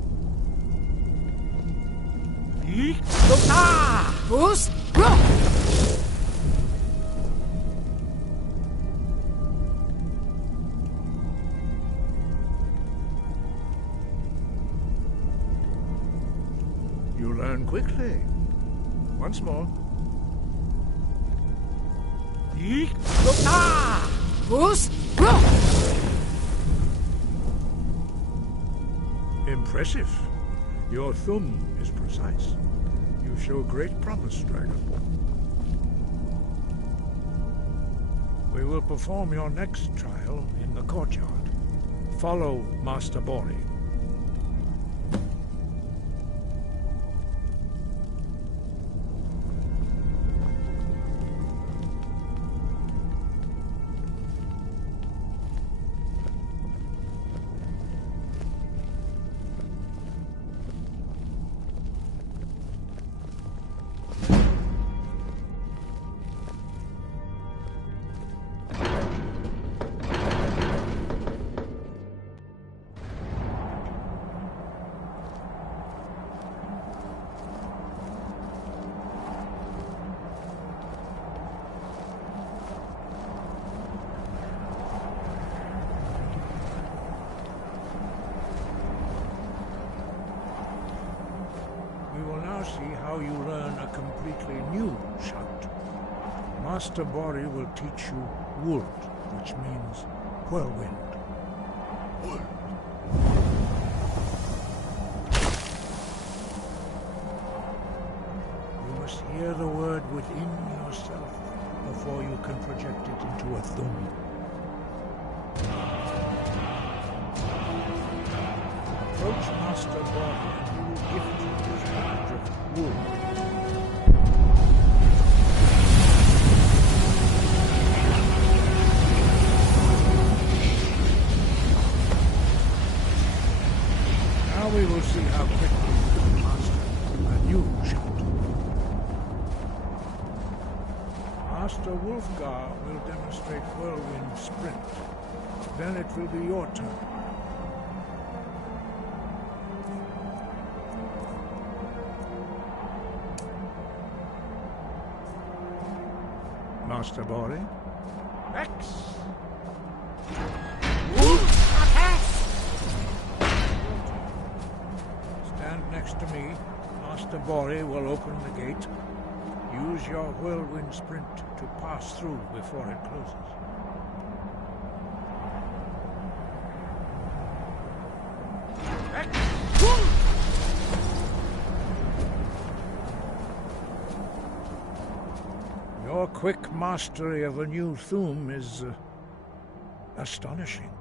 You learn quickly. Once more. Impressive. Your thumb is precise. You show great promise, Dragonborn. We will perform your next trial in the courtyard. Follow Master Bori. See how you learn a completely new shout. Master Bori will teach you Wold, which means whirlwind. You must hear the word within yourself before you can project it into a thumb. Approach Master Bori and he will gift you his knowledge of wood. Now we will see how quickly you can master a new shout. Master Wolfgar will demonstrate whirlwind sprint. Then it will be your turn. Master Bori. X! Stand next to me. Master Bori will open the gate. Use your whirlwind sprint to pass through before it closes. Your quick mastery of a new thum is astonishing.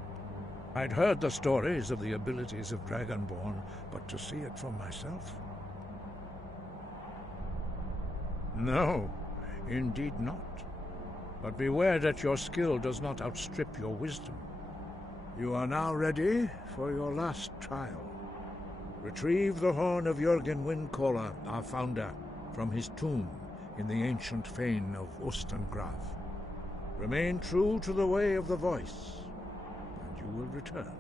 I'd heard the stories of the abilities of Dragonborn, but to see it for myself? No, indeed not. But beware that your skill does not outstrip your wisdom. You are now ready for your last trial. Retrieve the horn of Jürgen Windcaller, our founder, from his tomb in the ancient fane of Ostengraf. Remain true to the way of the voice, and you will return.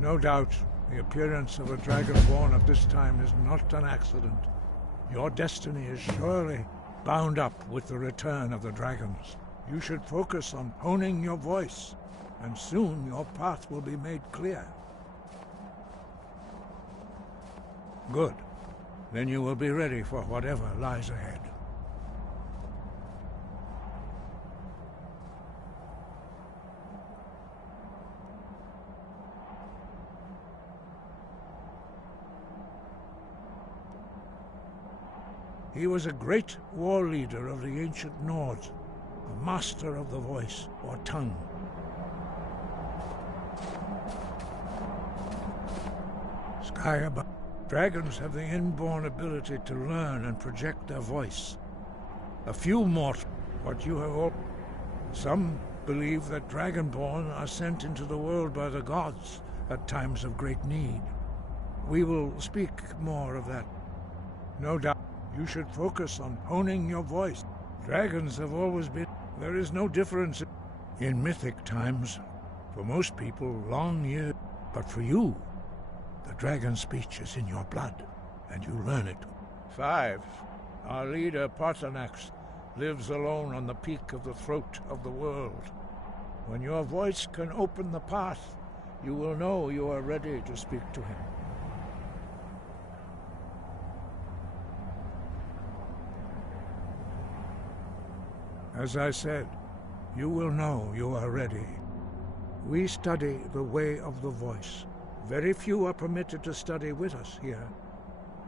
No doubt, the appearance of a Dragonborn at this time is not an accident. Your destiny is surely bound up with the return of the dragons. You should focus on honing your voice, and soon your path will be made clear. Good. Then you will be ready for whatever lies ahead. He was a great war leader of the ancient Nords, a master of the voice, or tongue. Sky above. Dragons have the inborn ability to learn and project their voice. A few mortals, what you have all... Some believe that Dragonborn are sent into the world by the gods at times of great need. We will speak more of that. No doubt, you should focus on honing your voice. Dragons have always been... There is no difference in mythic times. For most people, long years. But for you, the dragon speech is in your blood, and you learn it. 5. Our leader, Parthenax, lives alone on the peak of the throat of the world. When your voice can open the path, you will know you are ready to speak to him. As I said, you will know you are ready. We study the way of the voice. Very few are permitted to study with us here.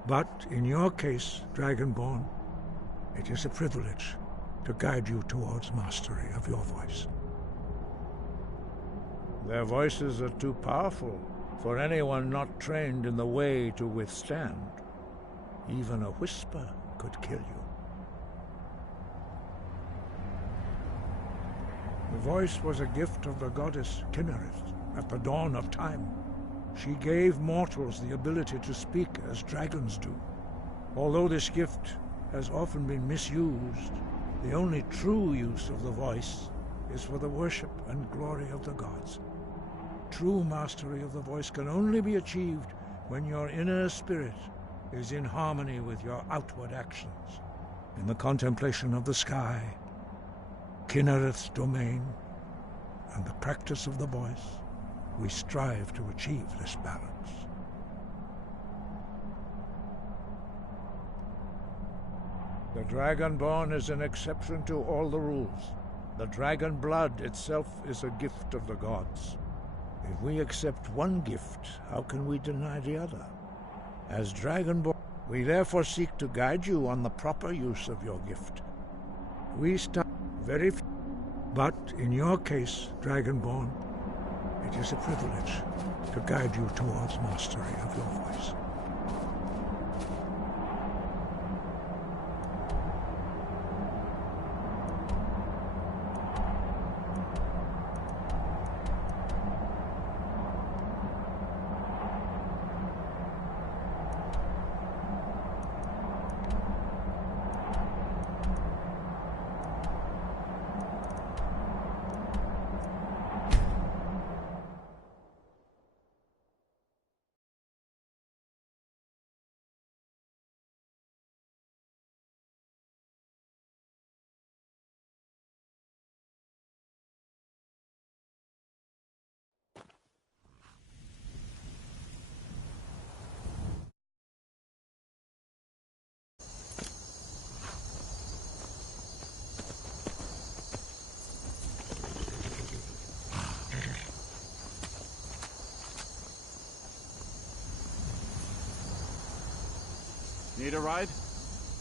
But in your case, Dragonborn, it is a privilege to guide you towards mastery of your voice. Their voices are too powerful for anyone not trained in the way to withstand. Even a whisper could kill you. The voice was a gift of the goddess Kinnereth at the dawn of time. She gave mortals the ability to speak as dragons do. Although this gift has often been misused, the only true use of the voice is for the worship and glory of the gods. True mastery of the voice can only be achieved when your inner spirit is in harmony with your outward actions. In the contemplation of the sky, Kinnereth's domain, and the practice of the voice, we strive to achieve this balance. The Dragonborn is an exception to all the rules. The dragon blood itself is a gift of the gods. If we accept one gift, how can we deny the other? As Dragonborn, we therefore seek to guide you on the proper use of your gift. We start very few, but in your case, Dragonborn, it is a privilege to guide you towards mastery of your voice. Need a ride?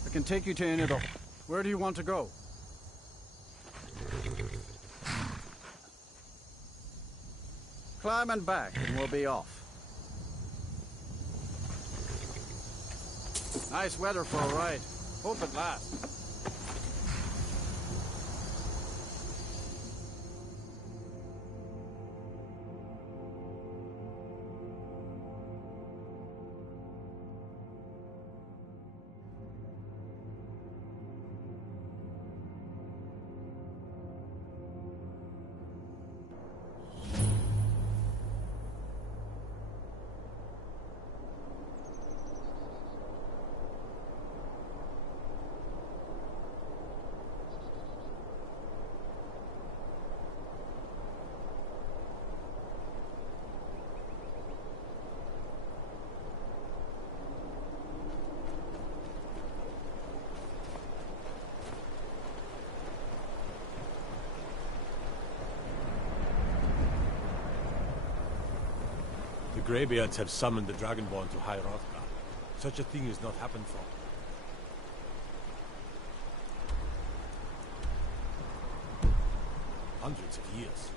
I can take you to Inidor. Where do you want to go? Climb and back, and we'll be off. Nice weather for a ride. Hope it lasts. The Greybeards have summoned the Dragonborn to High Hrothgar. Such a thing has not happened for hundreds of years.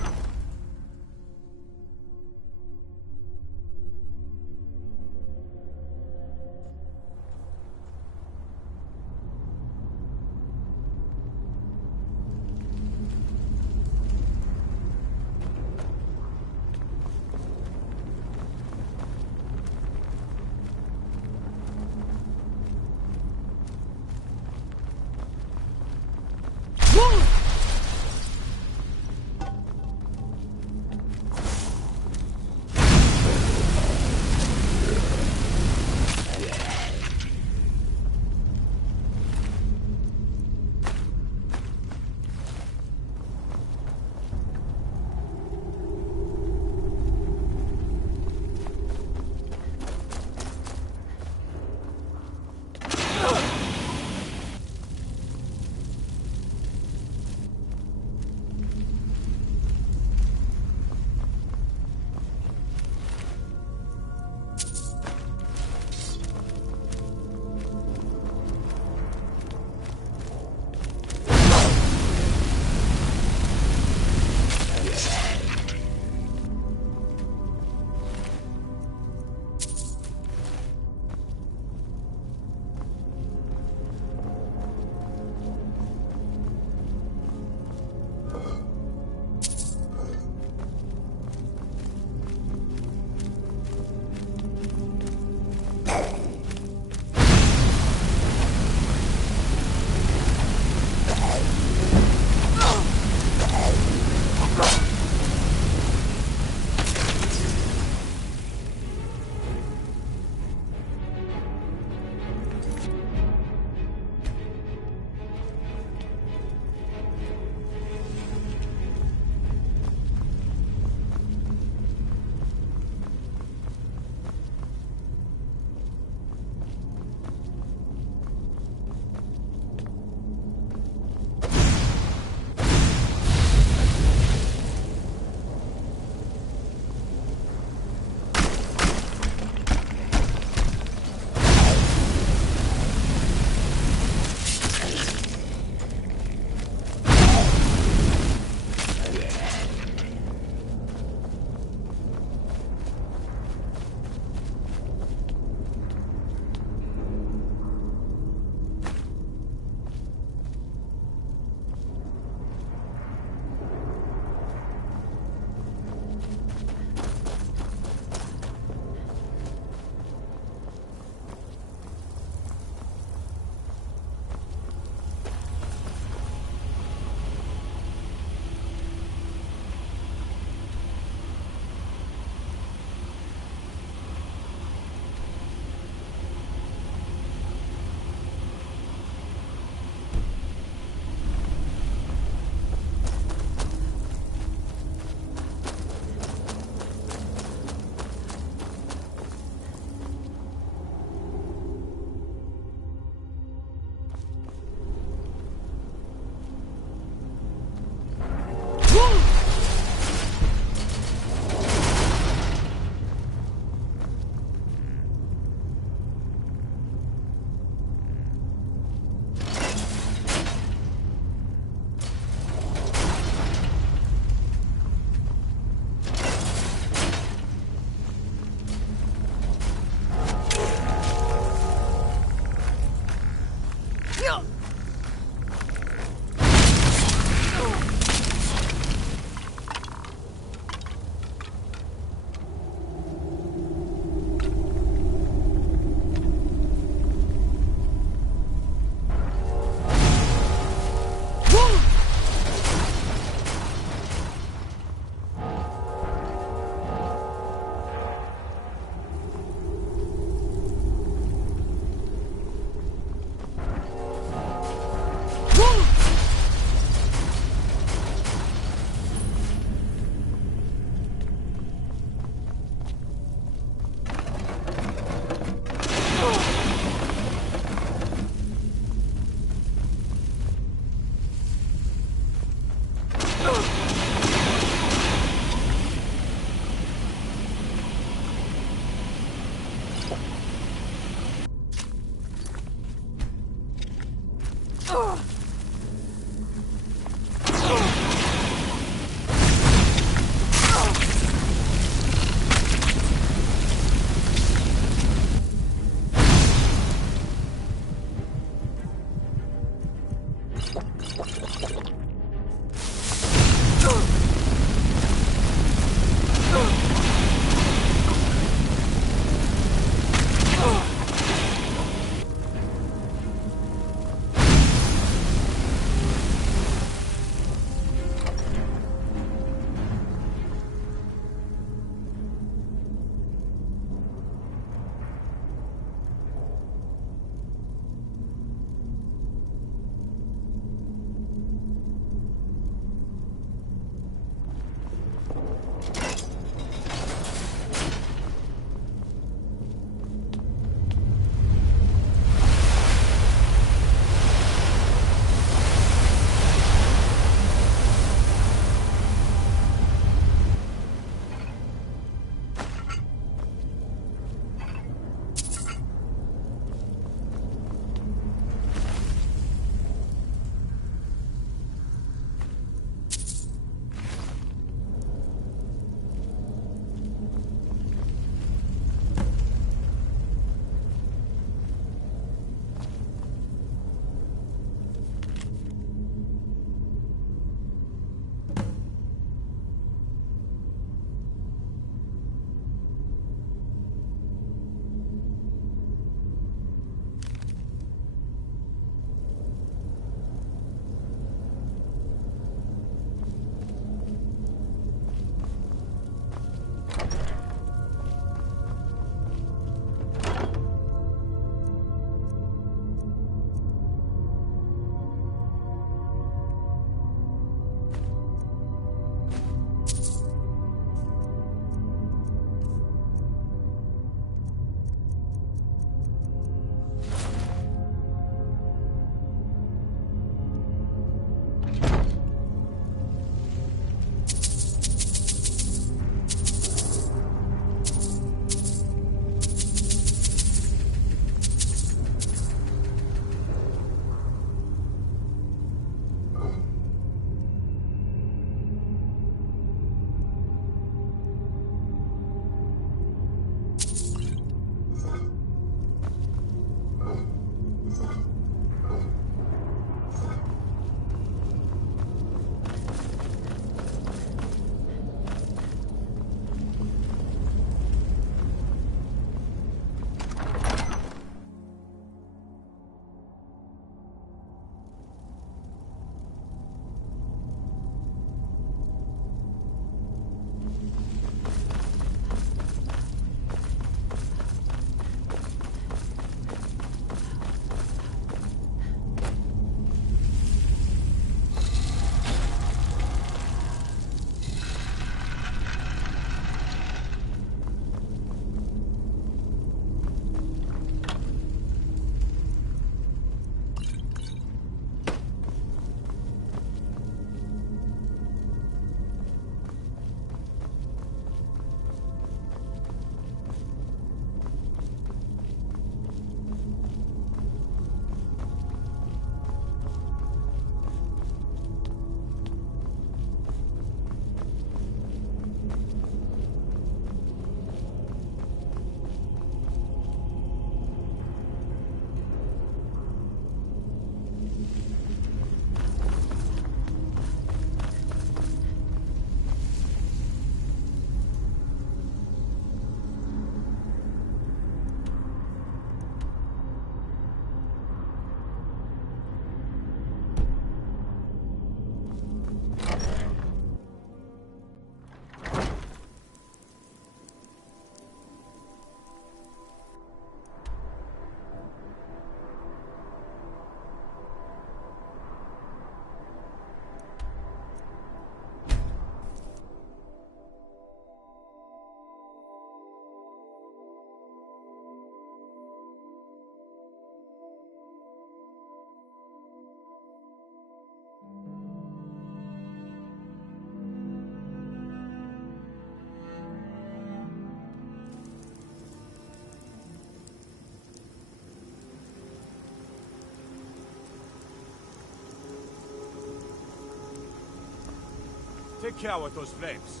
Take care with those flames.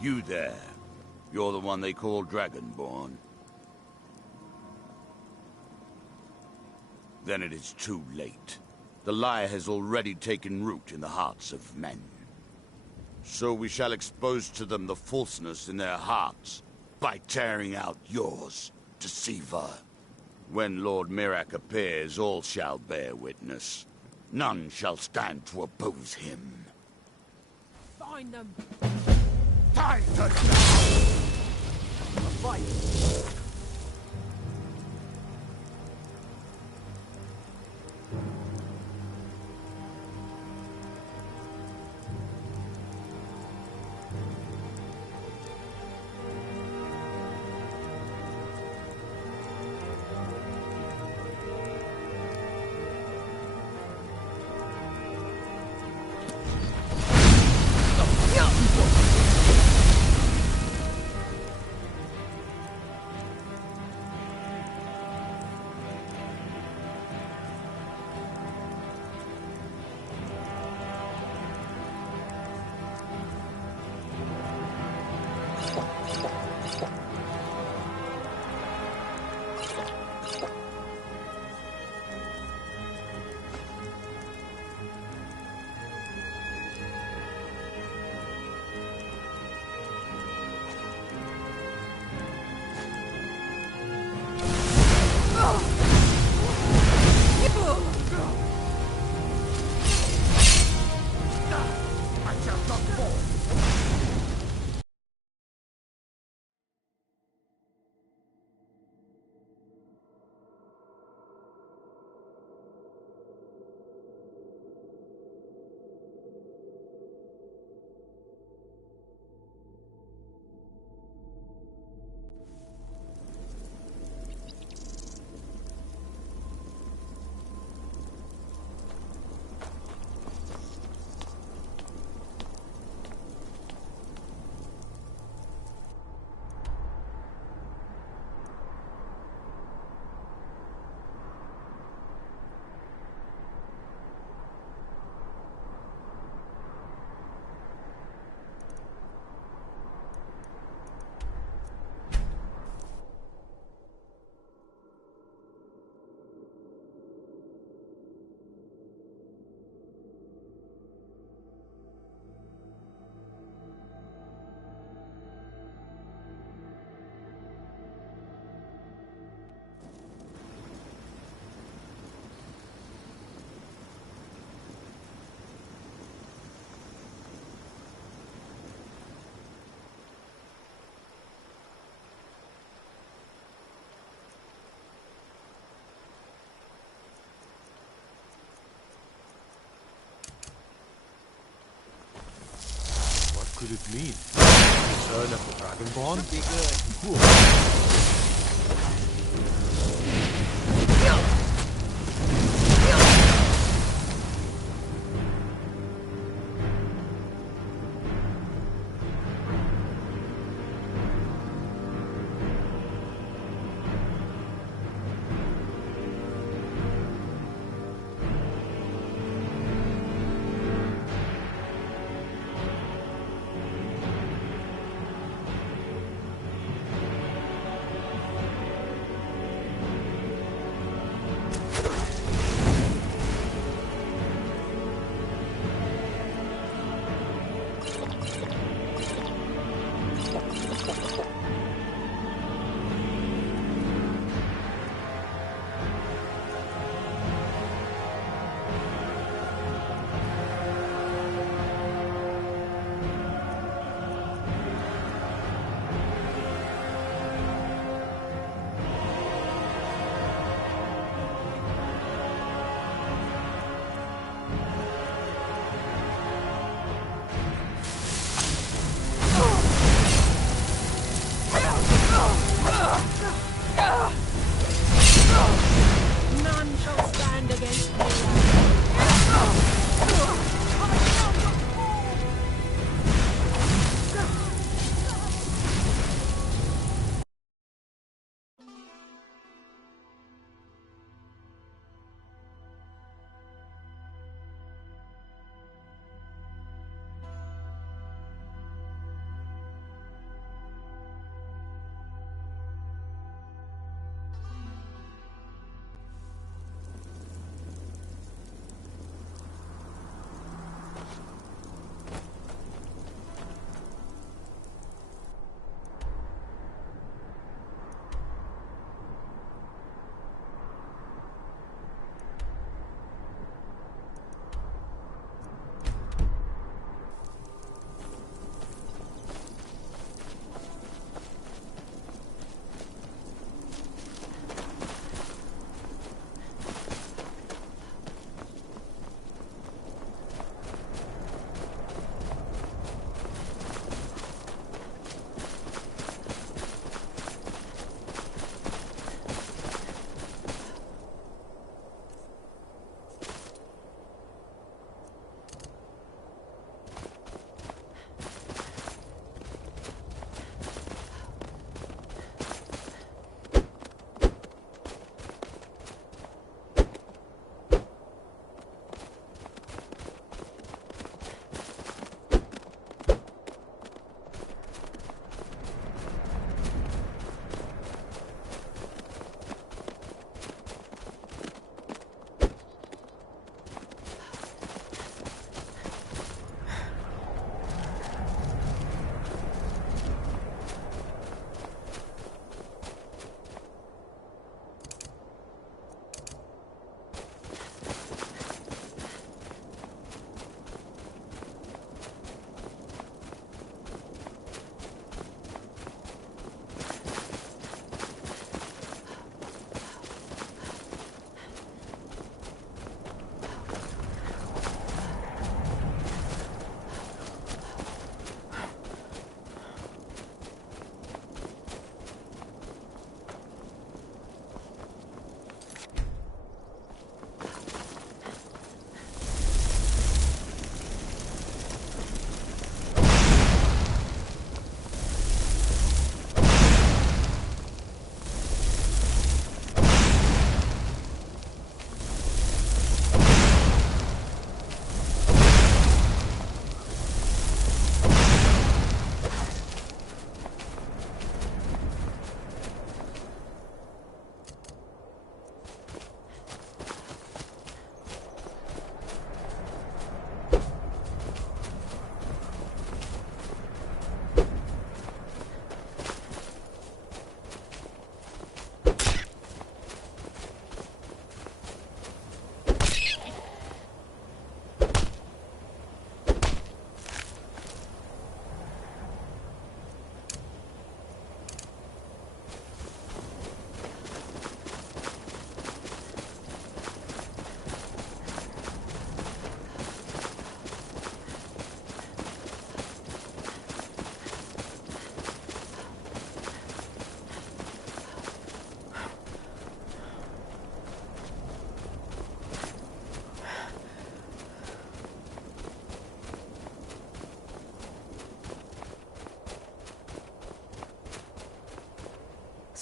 You there. You're the one they call Dragonborn. Then it is too late. The lie has already taken root in the hearts of men. So we shall expose to them the falseness in their hearts by tearing out yours, deceiver. When Lord Mirak appears, all shall bear witness. None shall stand to oppose him. Find them! Time to die! A fight! Could it mean? Return of the Dragonborn? Should be good. Cool.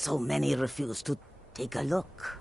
so many refuse to take a look.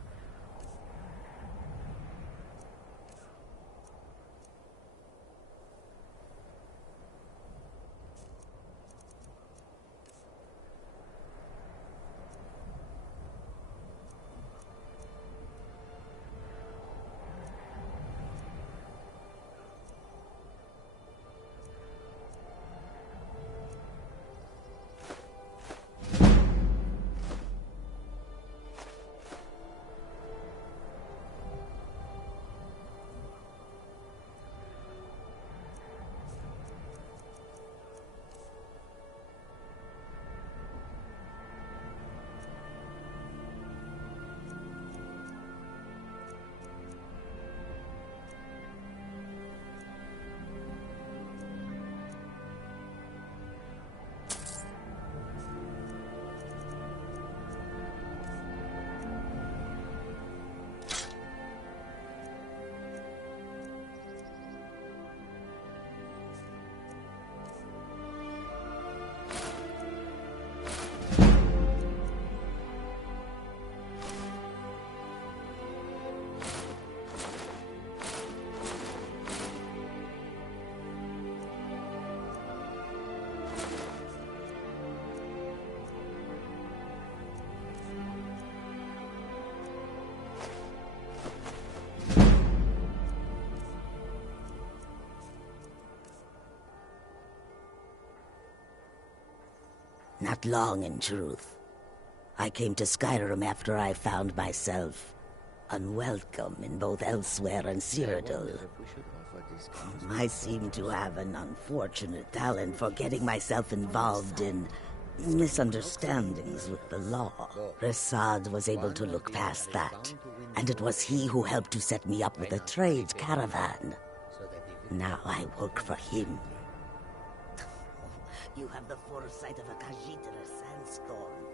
Not long, in truth. I came to Skyrim after I found myself unwelcome in both Elsewhere and Cyrodiil. I seem to have an unfortunate talent for getting myself involved in misunderstandings with the law. Resad was able to look past that, and it was he who helped to set me up with a trade caravan. Now I work for him. You have the foresight of a Khajiit in a sandstorm.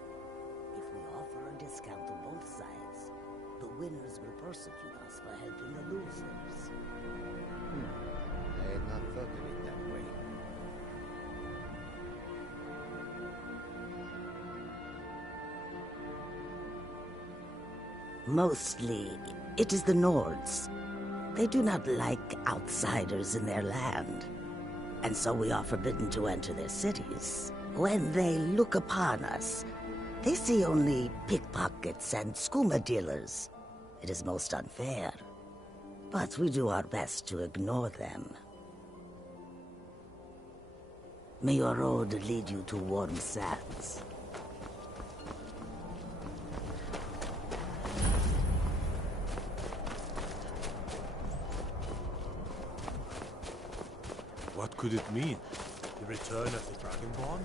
If we offer a discount to both sides, the winners will persecute us for helping the losers. I had not thought of it that way. Mostly, it is the Nords. They do not like outsiders in their land, and so we are forbidden to enter their cities. When they look upon us, they see only pickpockets and skooma dealers. It is most unfair, but we do our best to ignore them. May your road lead you to warm sands. What could it mean? The return of the Dragonborn?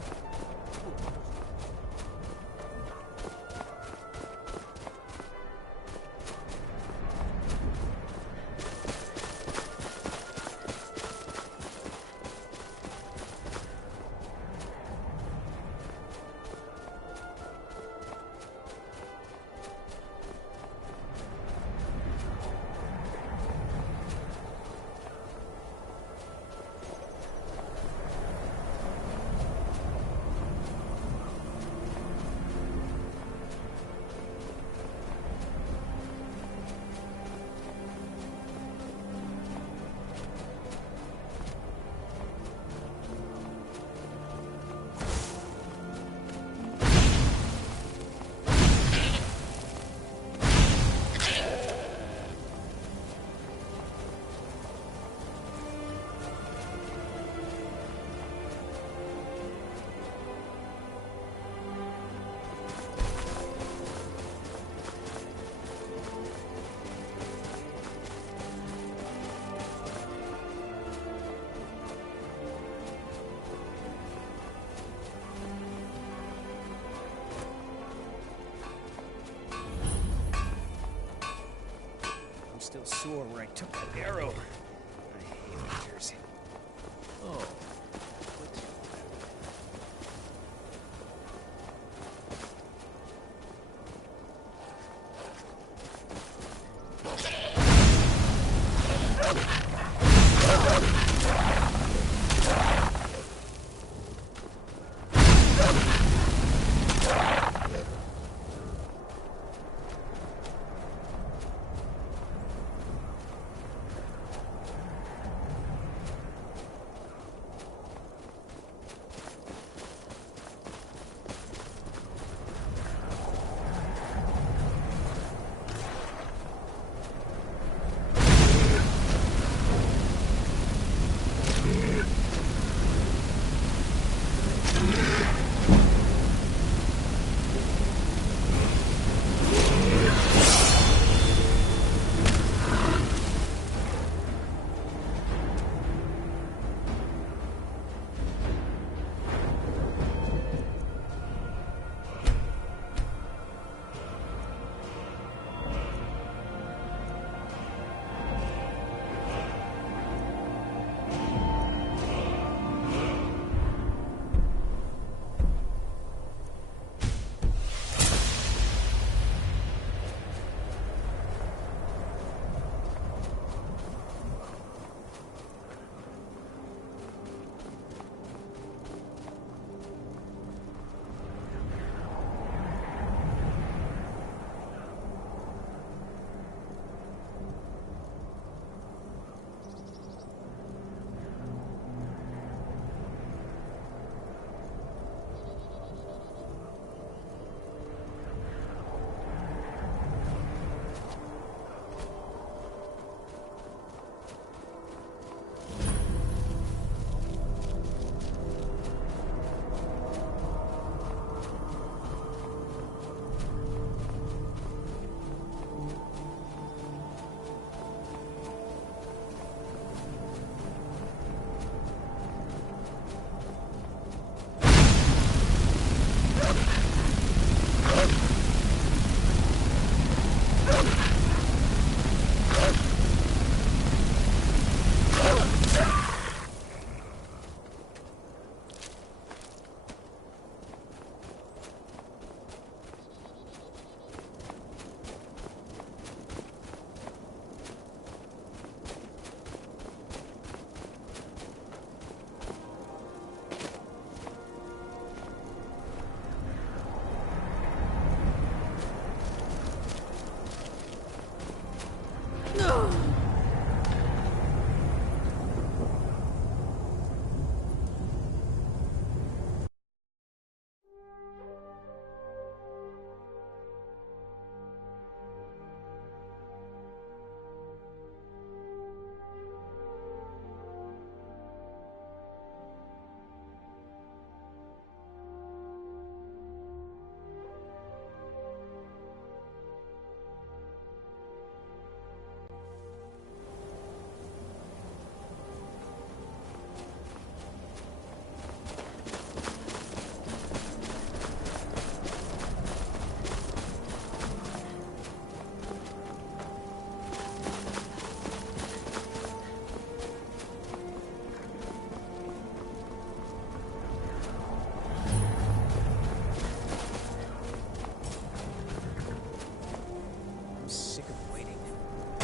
Still sore where I took that arrow. I hate piercing. Oh.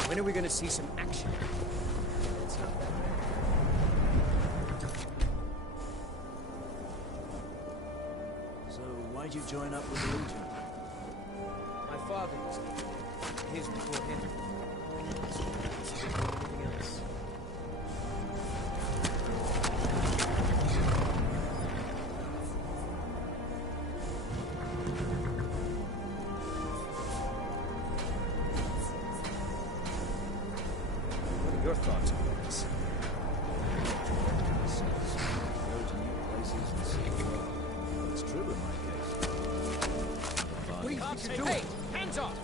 When are we gonna see some action? So, why'd you join up with the Legion? My father was his before him. Anything else? What are your thoughts on this? Go to new places and see the world. But it's true in my case. What do you think you're doing? Hey, hands off!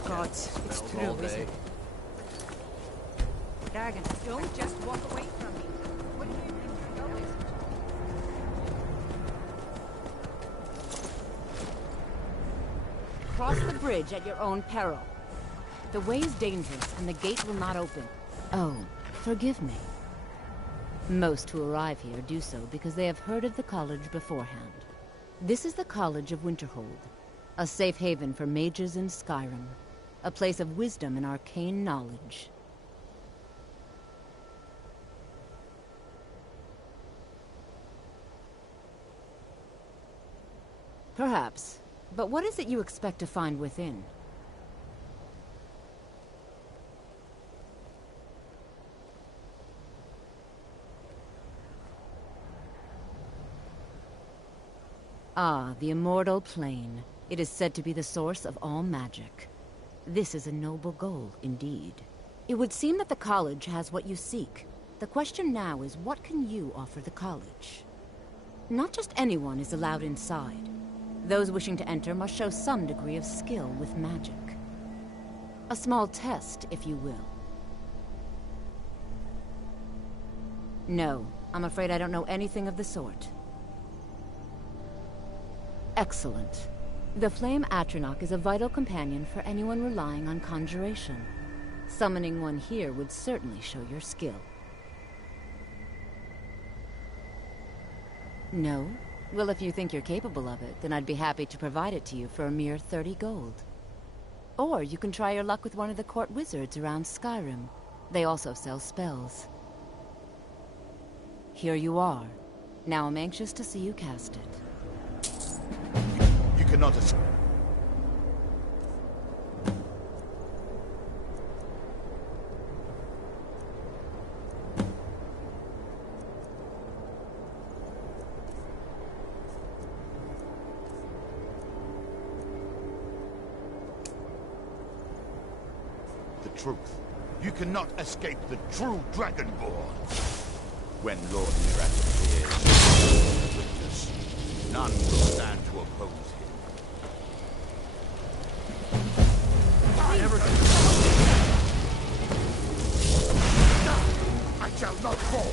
the gods. It's true, isn't it? Dragon, don't just walk away from me. What do you think you're going? Cross the bridge at your own peril. The way is dangerous, and the gate will not open. Oh, forgive me. Most who arrive here do so because they have heard of the college beforehand. This is the College of Winterhold, a safe haven for mages in Skyrim, a place of wisdom and arcane knowledge. Perhaps. But what is it you expect to find within? Ah, the Immortal Plane. It is said to be the source of all magic. This is a noble goal, indeed. It would seem that the college has what you seek. The question now is, what can you offer the college? Not just anyone is allowed inside. Those wishing to enter must show some degree of skill with magic. A small test, if you will. No, I'm afraid I don't know anything of the sort. Excellent. The Flame Atronach is a vital companion for anyone relying on conjuration. Summoning one here would certainly show your skill. No? Well, if you think you're capable of it, then I'd be happy to provide it to you for a mere 30 gold. Or you can try your luck with one of the court wizards around Skyrim. They also sell spells. Here you are. Now I'm anxious to see you cast it. You cannot escape. The truth. You cannot escape the true Dragonborn. When Lord Mirak appears, witness, none will stand to oppose him. I shall not fall.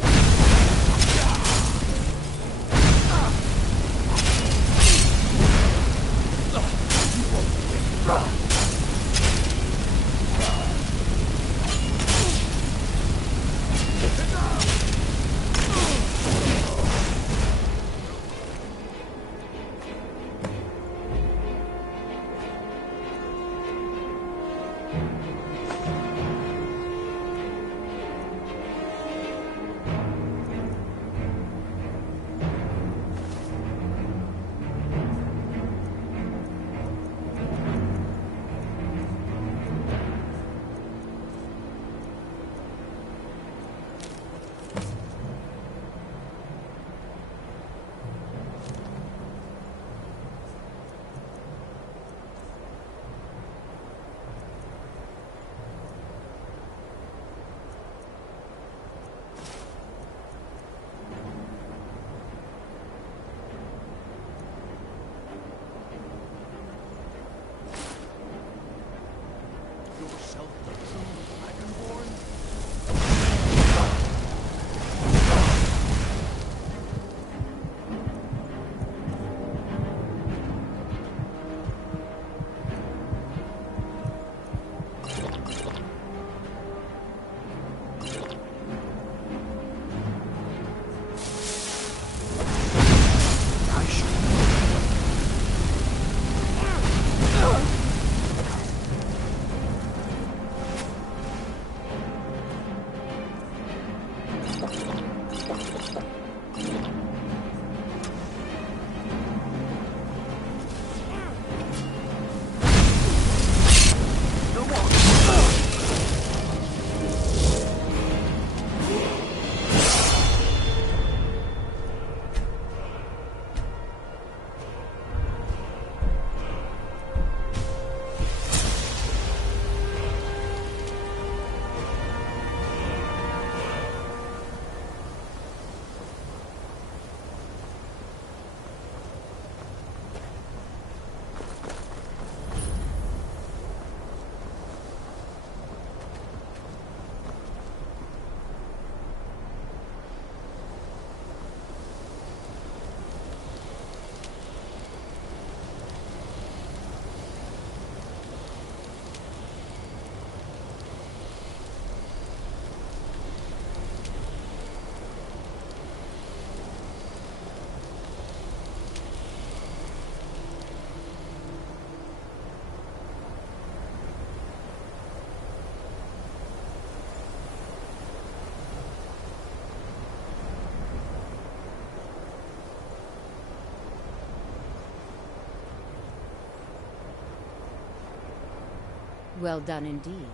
Well done indeed.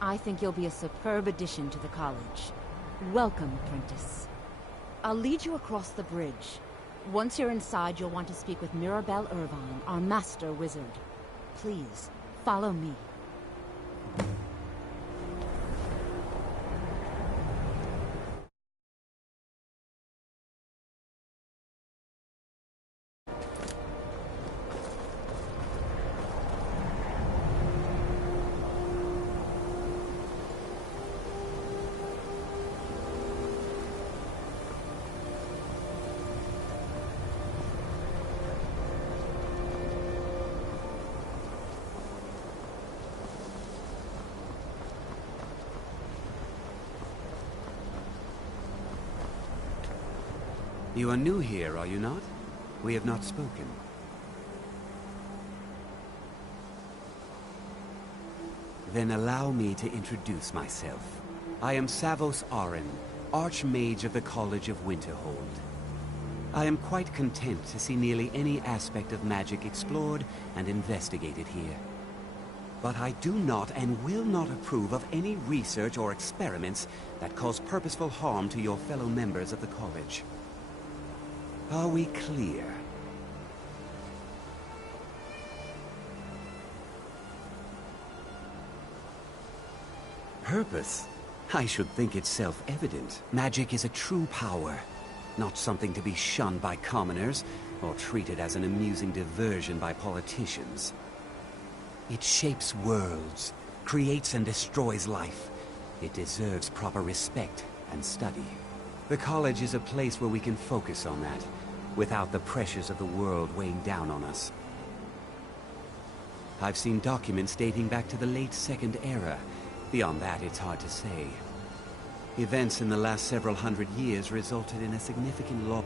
I think you'll be a superb addition to the college. Welcome, apprentice. I'll lead you across the bridge. Once you're inside, you'll want to speak with Mirabelle Irvine, our master wizard. Please, follow me. You are new here, are you not? We have not spoken. Then allow me to introduce myself. I am Savos Arin, Archmage of the College of Winterhold. I am quite content to see nearly any aspect of magic explored and investigated here. But I do not and will not approve of any research or experiments that cause purposeful harm to your fellow members of the college. Are we clear? Purpose? I should think it's self-evident. Magic is a true power, not something to be shunned by commoners or treated as an amusing diversion by politicians. It shapes worlds, creates and destroys life. It deserves proper respect and study. The college is a place where we can focus on that, without the pressures of the world weighing down on us. I've seen documents dating back to the late Second Era. Beyond that, it's hard to say. Events in the last several hundred years resulted in a significant loss.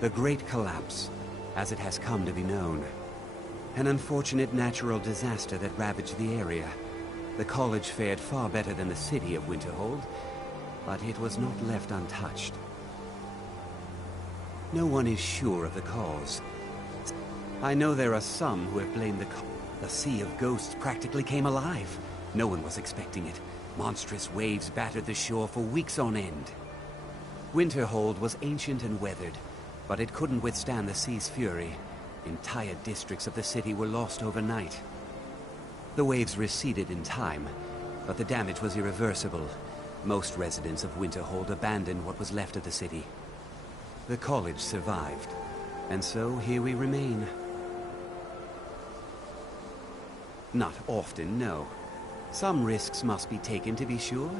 The Great Collapse, as it has come to be known. An unfortunate natural disaster that ravaged the area. The college fared far better than the city of Winterhold, but it was not left untouched. No one is sure of the cause. I know there are some who have blamed the Sea of Ghosts practically came alive. No one was expecting it. Monstrous waves battered the shore for weeks on end. Winterhold was ancient and weathered, but it couldn't withstand the sea's fury. Entire districts of the city were lost overnight. The waves receded in time, but the damage was irreversible. Most residents of Winterhold abandoned what was left of the city. The college survived, and so here we remain. Not often, no. Some risks must be taken to be sure.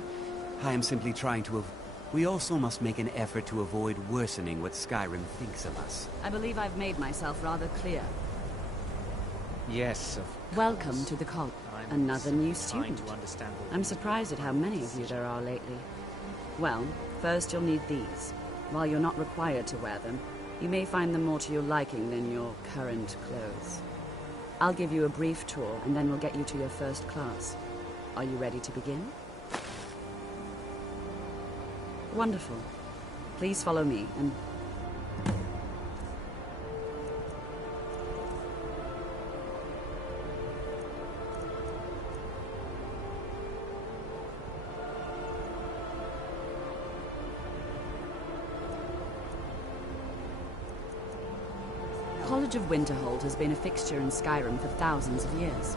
I am simply trying to we also must make an effort to avoid worsening what Skyrim thinks of us. I believe I've made myself rather clear. Yes, of course. Welcome to the college. Another new student. I'm surprised at how many of you there are lately. Well, first you'll need these. While you're not required to wear them, you may find them more to your liking than your current clothes. I'll give you a brief tour, and then we'll get you to your first class. Are you ready to begin? Wonderful. Please follow me, and... The College of Winterhold has been a fixture in Skyrim for thousands of years.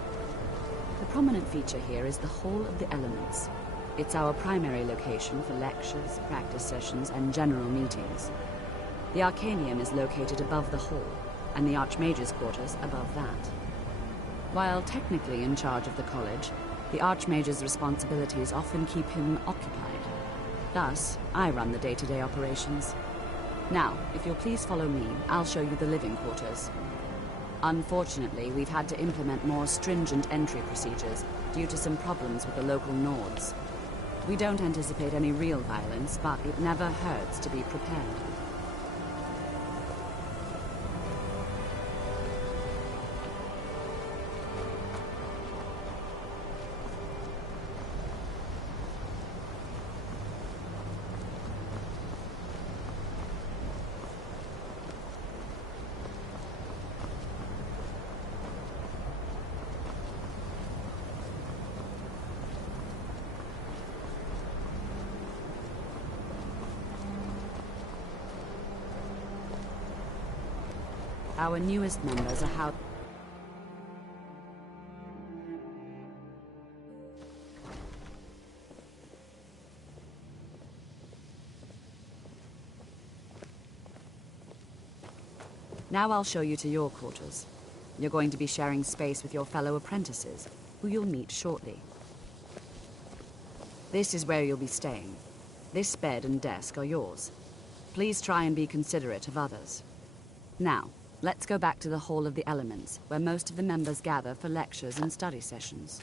The prominent feature here is the Hall of the Elements. It's our primary location for lectures, practice sessions, and general meetings. The Arcanium is located above the hall, and the Archmage's quarters above that. While technically in charge of the college, the Archmage's responsibilities often keep him occupied. Thus, I run the day-to-day operations. Now, if you'll please follow me, I'll show you the living quarters. Unfortunately, we've had to implement more stringent entry procedures due to some problems with the local Nords. We don't anticipate any real violence, but it never hurts to be prepared. Our newest members are how... Now I'll show you to your quarters. You're going to be sharing space with your fellow apprentices, who you'll meet shortly. This is where you'll be staying. This bed and desk are yours. Please try and be considerate of others. Now, let's go back to the Hall of the Elements, where most of the members gather for lectures and study sessions.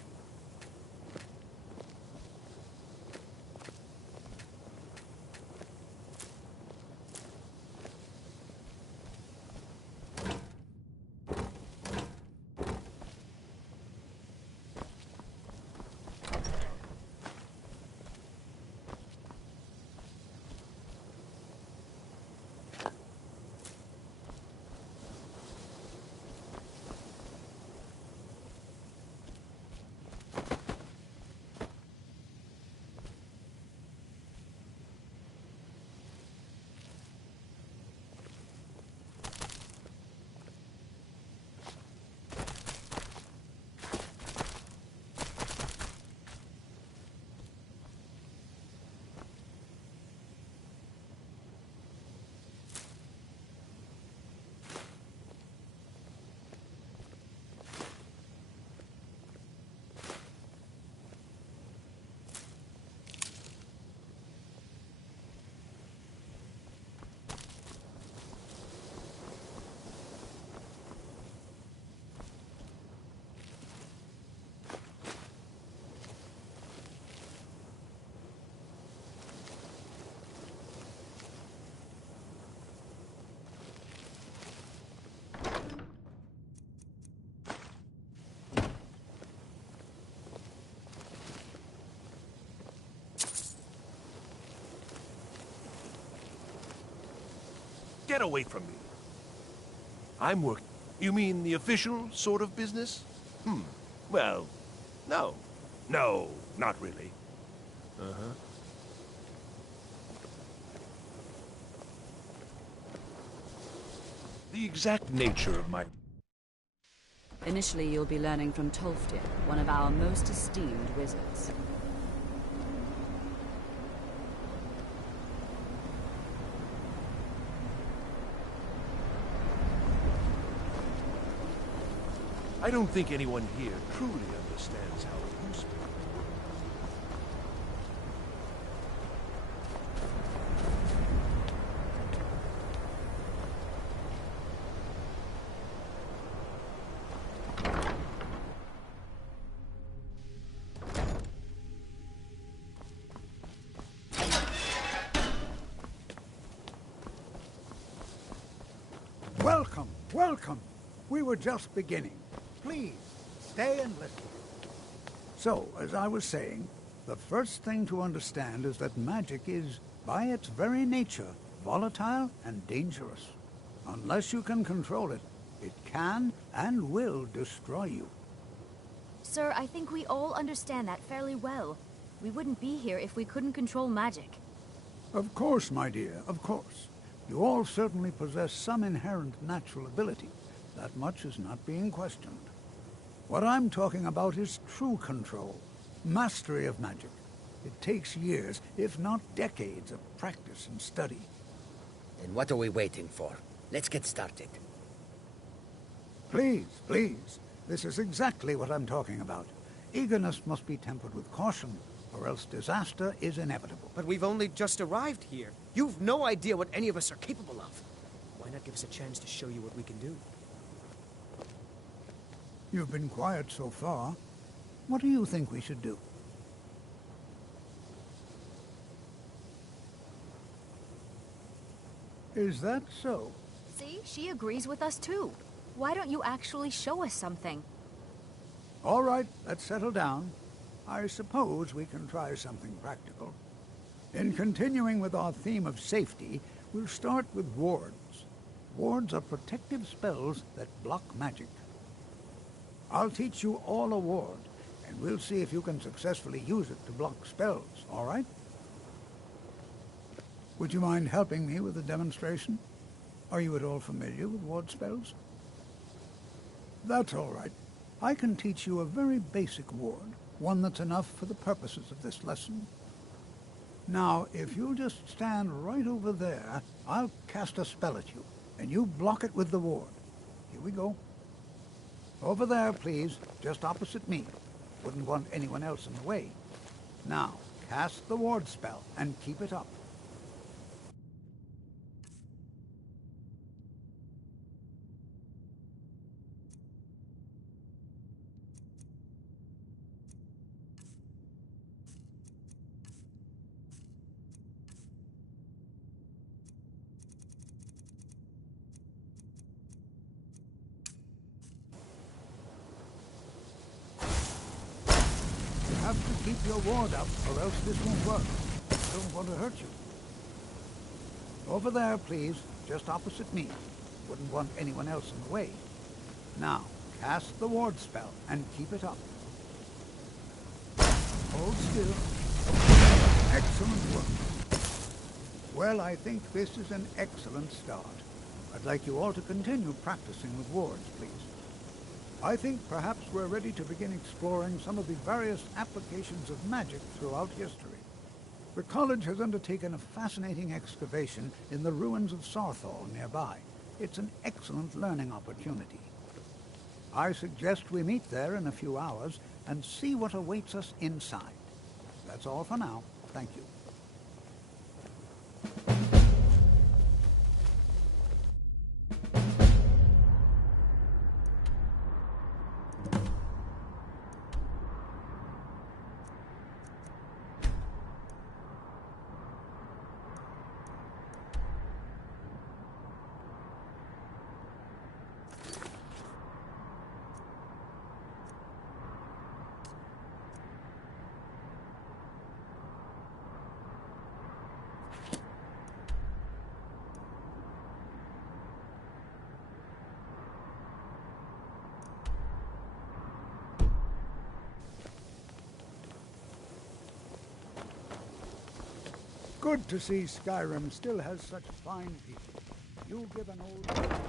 Get away from me. I'm working. You mean the official sort of business? Well, no. No, not really. Uh-huh. The exact nature of my... Initially, you'll be learning from Tolfdir, one of our most esteemed wizards. I don't think anyone here truly understands how it used to be. Welcome, welcome. We were just beginning. Please, stay and listen. So, as I was saying, the first thing to understand is that magic is, by its very nature, volatile and dangerous. Unless you can control it, it can and will destroy you. Sir, I think we all understand that fairly well. We wouldn't be here if we couldn't control magic. Of course, my dear, of course. You all certainly possess some inherent natural ability. That much is not being questioned. What I'm talking about is true control, mastery of magic. It takes years, if not decades, of practice and study. Then what are we waiting for? Let's get started. Please, please. This is exactly what I'm talking about. Eagerness must be tempered with caution, or else disaster is inevitable. But we've only just arrived here. You've no idea what any of us are capable of. Why not give us a chance to show you what we can do? You've been quiet so far. What do you think we should do? Is that so? See, she agrees with us too. Why don't you actually show us something? All right, let's settle down. I suppose we can try something practical. In continuing with our theme of safety, we'll start with wards. Wards are protective spells that block magic. I'll teach you all a ward, and we'll see if you can successfully use it to block spells, all right? Would you mind helping me with the demonstration? Are you at all familiar with ward spells? That's all right. I can teach you a very basic ward, one that's enough for the purposes of this lesson. Now, if you'll just stand right over there, I'll cast a spell at you, and you block it with the ward. Here we go. Over there, please, just opposite me. Wouldn't want anyone else in the way. Now, cast the ward spell, and keep it up. You have to keep your ward up, or else this won't work. I don't want to hurt you. Over there, please, just opposite me. Wouldn't want anyone else in the way. Now, cast the ward spell, and keep it up. Hold still. Excellent work. Well, I think this is an excellent start. I'd like you all to continue practicing with wards, please. I think perhaps we're ready to begin exploring some of the various applications of magic throughout history. The college has undertaken a fascinating excavation in the ruins of Sarthal nearby. It's an excellent learning opportunity. I suggest we meet there in a few hours and see what awaits us inside. That's all for now. Thank you. Good to see Skyrim still has such fine people. You give an old...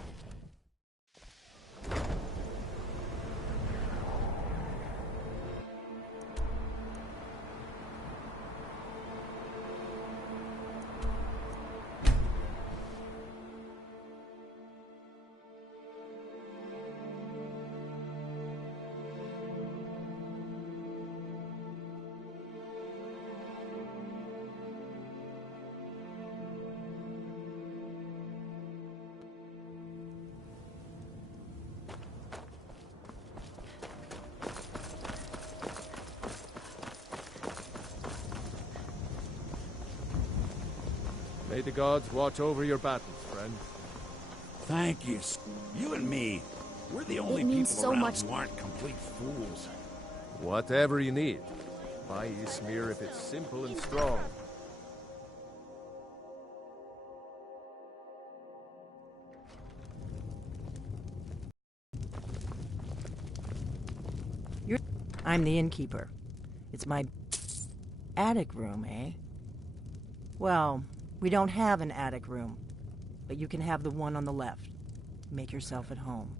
May the gods watch over your battles, friend. Thank you. You and me, we're the only It means people so around much. who aren't complete fools. Whatever you need. Buy Ysmir if it's simple and strong. I'm the innkeeper. It's my attic room, eh? Well, we don't have an attic room, but you can have the one on the left. Make yourself at home.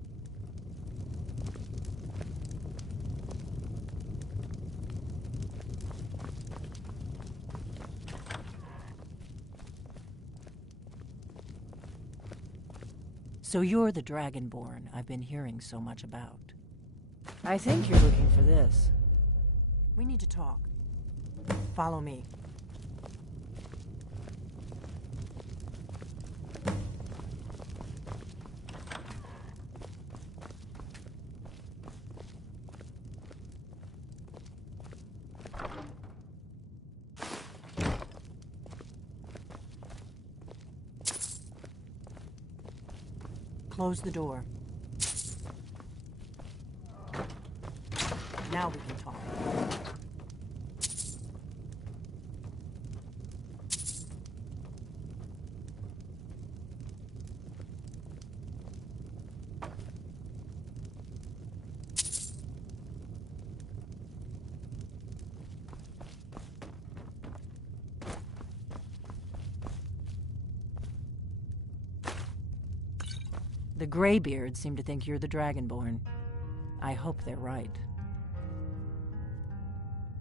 So you're the Dragonborn I've been hearing so much about. I think you're looking for this. We need to talk. Follow me. Close the door. Now we can talk. The Greybeards seem to think you're the Dragonborn. I hope they're right.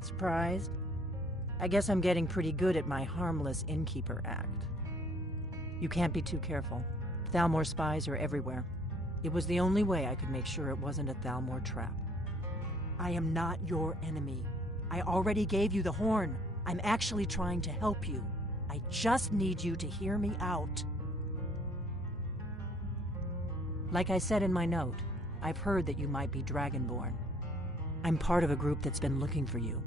Surprised? I guess I'm getting pretty good at my harmless innkeeper act. You can't be too careful. Thalmor spies are everywhere. It was the only way I could make sure it wasn't a Thalmor trap. I am not your enemy. I already gave you the horn. I'm actually trying to help you. I just need you to hear me out. Like I said in my note, I've heard that you might be Dragonborn. I'm part of a group that's been looking for you.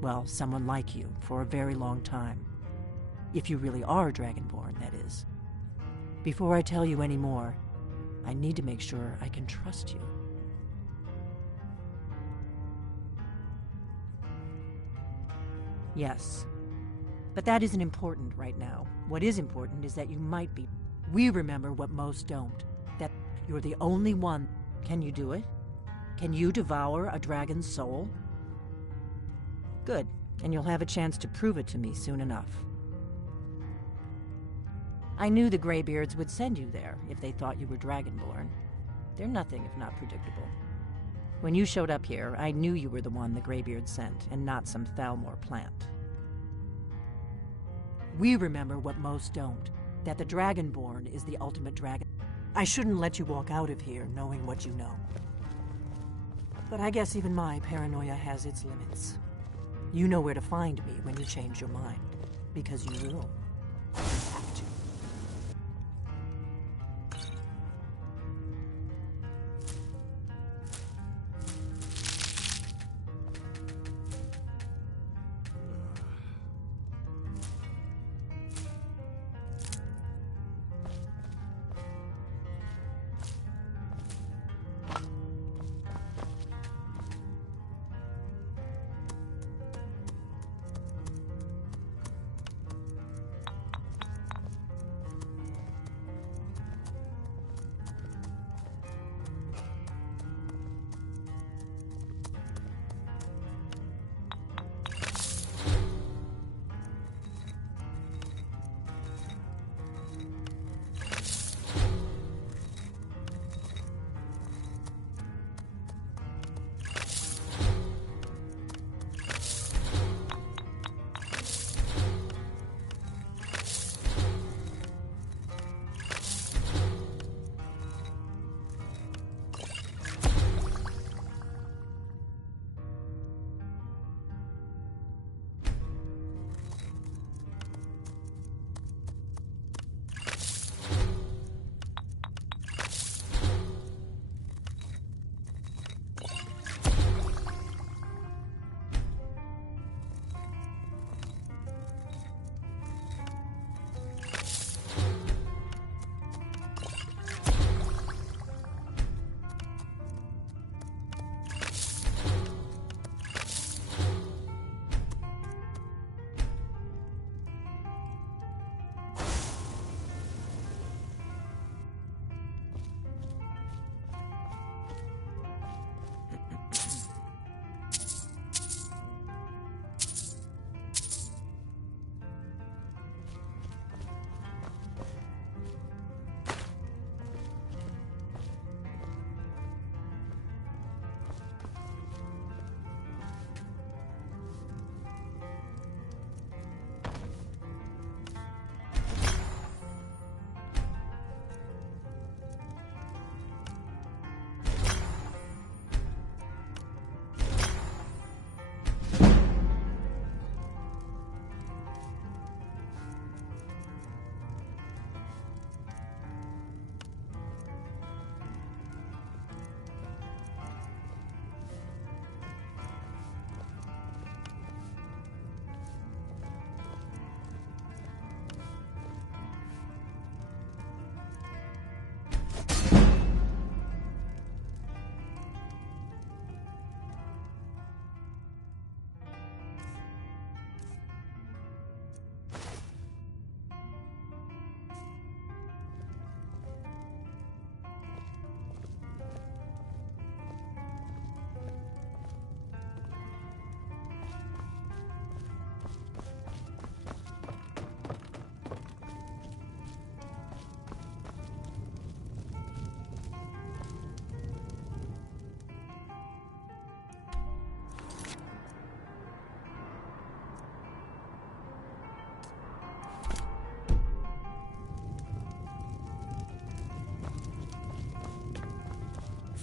Well, someone like you, for a very long time. If you really are Dragonborn, that is. Before I tell you any more, I need to make sure I can trust you. Yes. But that isn't important right now. What is important is that you might be. We remember what most don't. That you're the only one. Can you do it? Can you devour a dragon's soul? Good. And you'll have a chance to prove it to me soon enough. I knew the Greybeards would send you there if they thought you were Dragonborn. They're nothing if not predictable. When you showed up here, I knew you were the one the Greybeards sent, and not some Thalmor plant. We remember what most don't, that the Dragonborn is the ultimate dragon. I shouldn't let you walk out of here knowing what you know. But I guess even my paranoia has its limits. You know where to find me when you change your mind, because you will. You have to.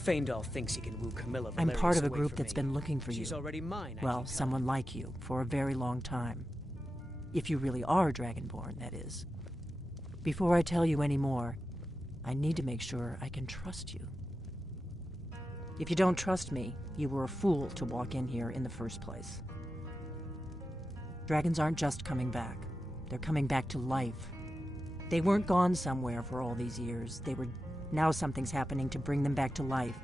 Feindal thinks he can woo Camilla I'm Valerius part of a away group from that's me. been looking for you. She's already mine. Well, someone like you, for a very long time. If you really are Dragonborn, that is. Before I tell you any more, I need to make sure I can trust you. If you don't trust me, you were a fool to walk in here in the first place. Dragons aren't just coming back. They're coming back to life. They weren't gone somewhere for all these years. They were... Now something's happening to bring them back to life,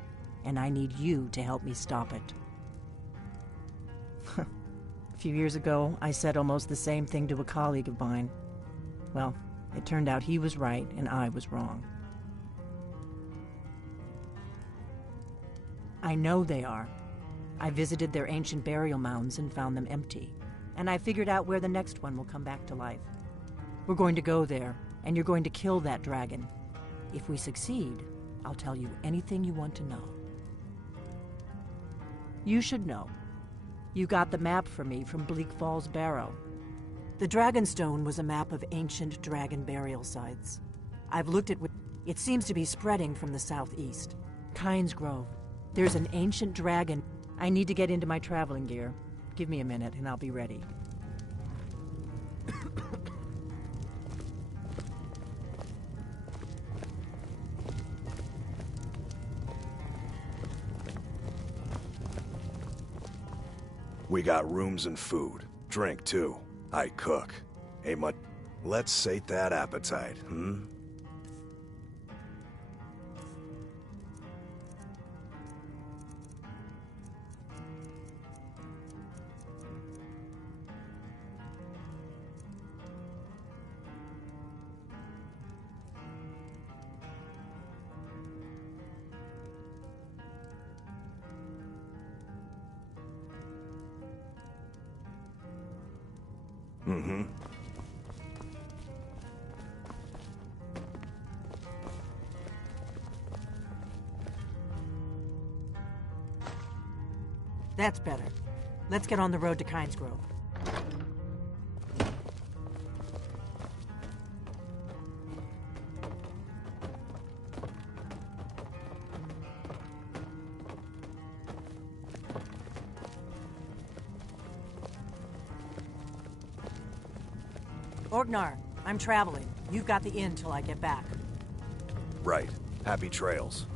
and I need you to help me stop it. A few years ago, I said almost the same thing to a colleague of mine. Well, it turned out he was right and I was wrong. I know they are. I visited their ancient burial mounds and found them empty. And I figured out where the next one will come back to life. We're going to go there, and you're going to kill that dragon. If we succeed, I'll tell you anything you want to know. You should know. You got the map for me from Bleak Falls Barrow. The Dragonstone was a map of ancient dragon burial sites. I've looked at it. It seems to be spreading from the southeast. Kynes Grove. There's an ancient dragon. I need to get into my traveling gear. Give me a minute and I'll be ready. We got rooms and food. Drink, too. I cook. Ain't much... Let's sate that appetite, hmm? Mm-hmm. That's better. Let's get on the road to Kynes Grove. Orgnar, I'm traveling. You've got the inn till I get back. Right. Happy trails.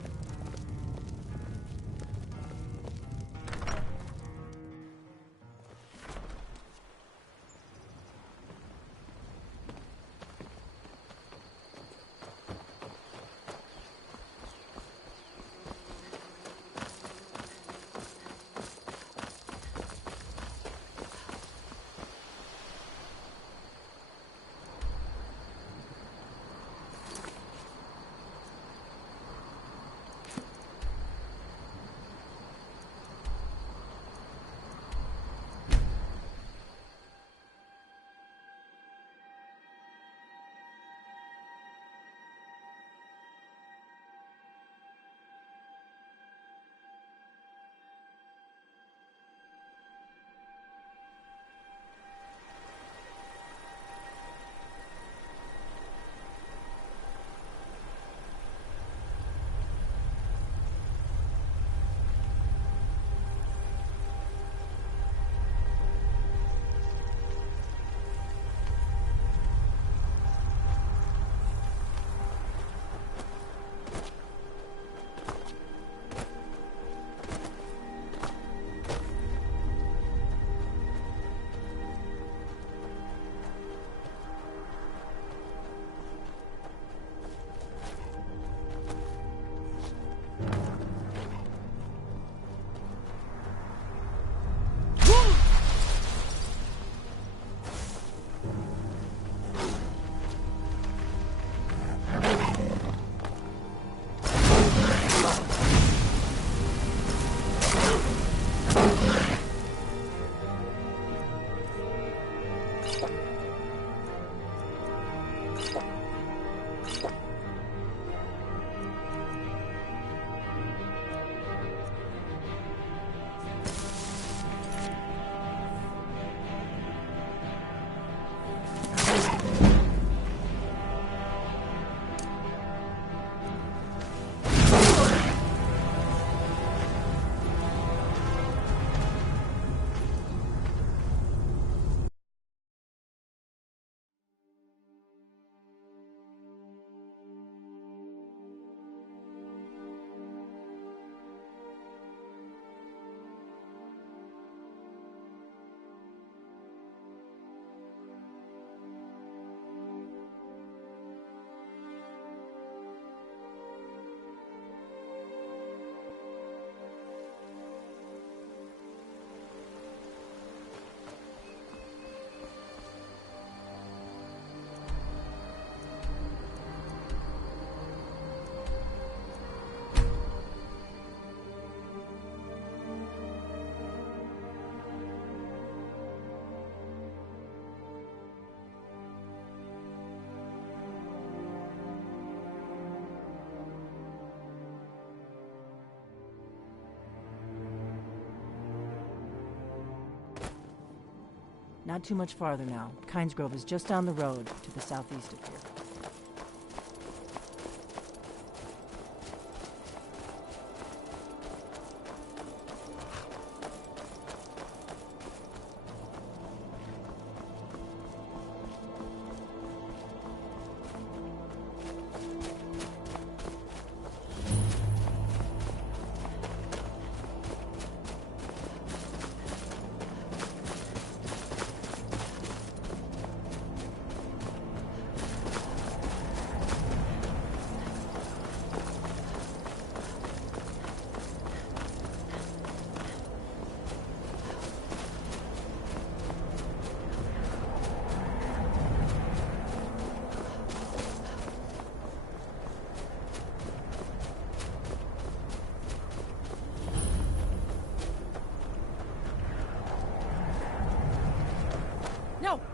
Not too much farther now. Kynes Grove is just down the road to the southeast of here.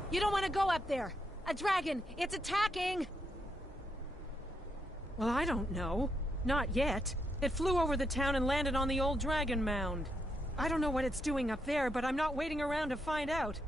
You don't want to go up there! A dragon! It's attacking! Well, I don't know. Not yet. It flew over the town and landed on the old dragon mound. I don't know what it's doing up there, but I'm not waiting around to find out.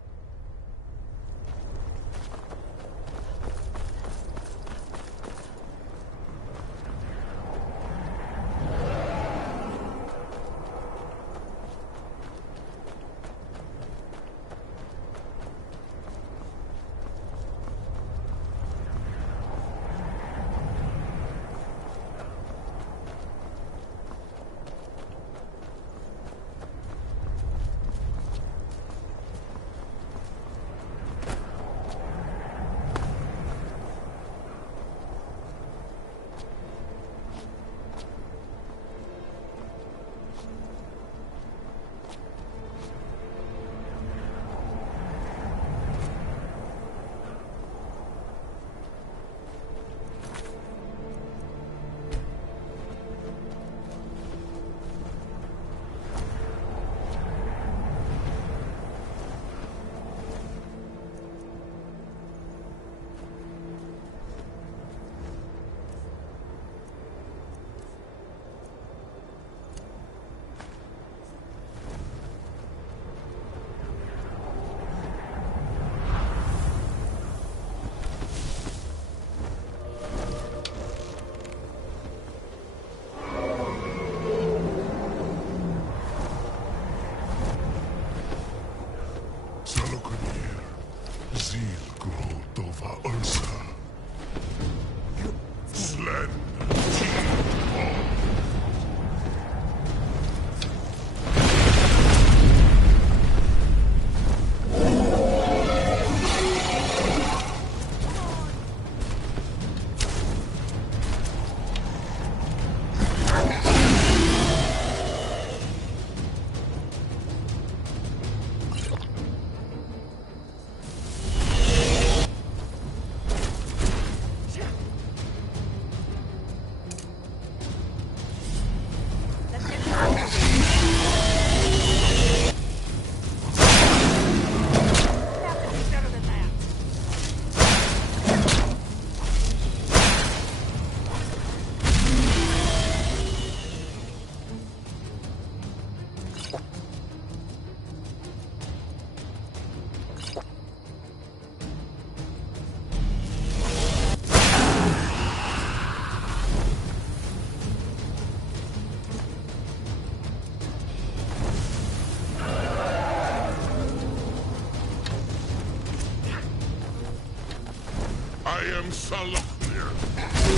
I am Salaknir.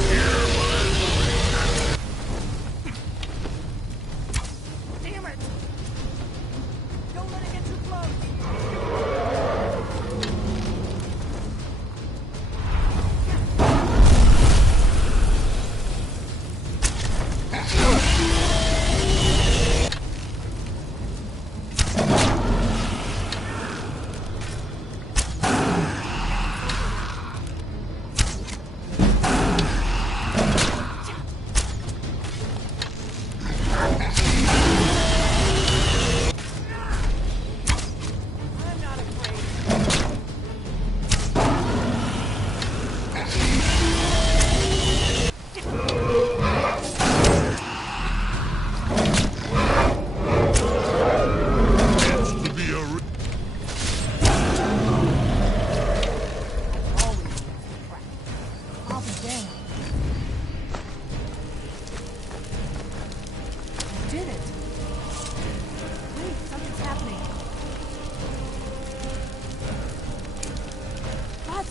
Hear my voice. Damn it! Don't let it get too close!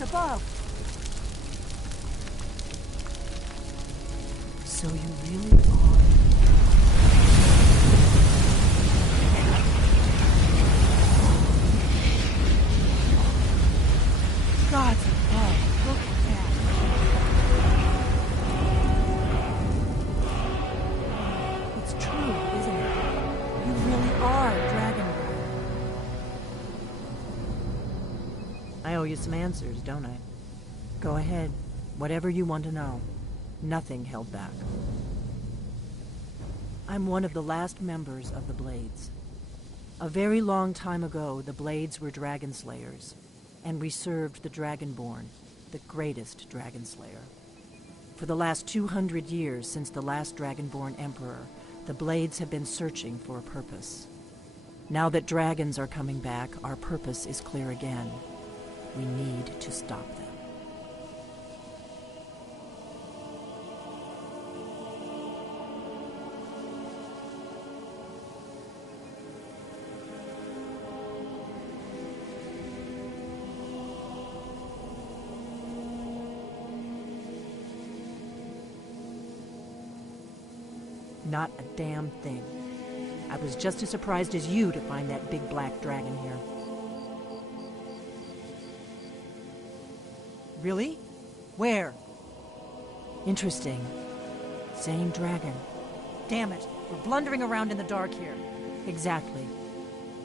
It's above! So you really are... God's above. Look at that. It's true, isn't it? You really are Dragonborn. I owe you some answers, don't I? Go ahead. Whatever you want to know. Nothing held back. I'm one of the last members of the Blades. A very long time ago, the Blades were dragon slayers, and we served the Dragonborn, the greatest dragon slayer. For the last 200 years since the last Dragonborn Emperor, the Blades have been searching for a purpose. Now that dragons are coming back, our purpose is clear again. We need to stop them. Not a damn thing. I was just as surprised as you to find that big black dragon here. Really? Where? Interesting. Same dragon. Damn it, we're blundering around in the dark here. Exactly.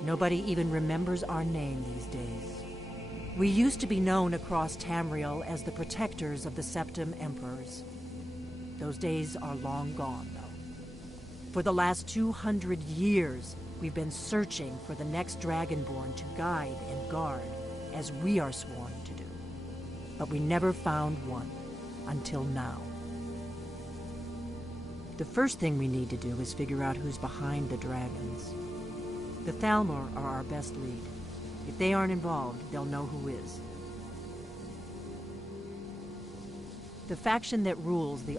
Nobody even remembers our name these days. We used to be known across Tamriel as the protectors of the Septim Emperors. Those days are long gone, though. For the last 200 years, we've been searching for the next Dragonborn to guide and guard, as we are sworn to do. But we never found one, until now. The first thing we need to do is figure out who's behind the dragons. The Thalmor are our best lead. If they aren't involved, they'll know who is. The faction that rules the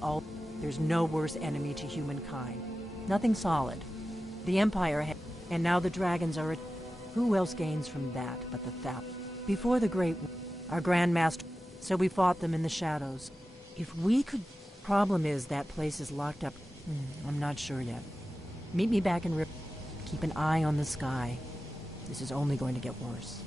there's no worse enemy to humankind. Nothing solid. The Empire and now the dragons are who else gains from that but the Thalmor? Before the Great War, our Grand Master, so we fought them in the shadows. If we could... Problem is that place is locked up. I'm not sure yet. Meet me back in Rip. Keep an eye on the sky. This is only going to get worse.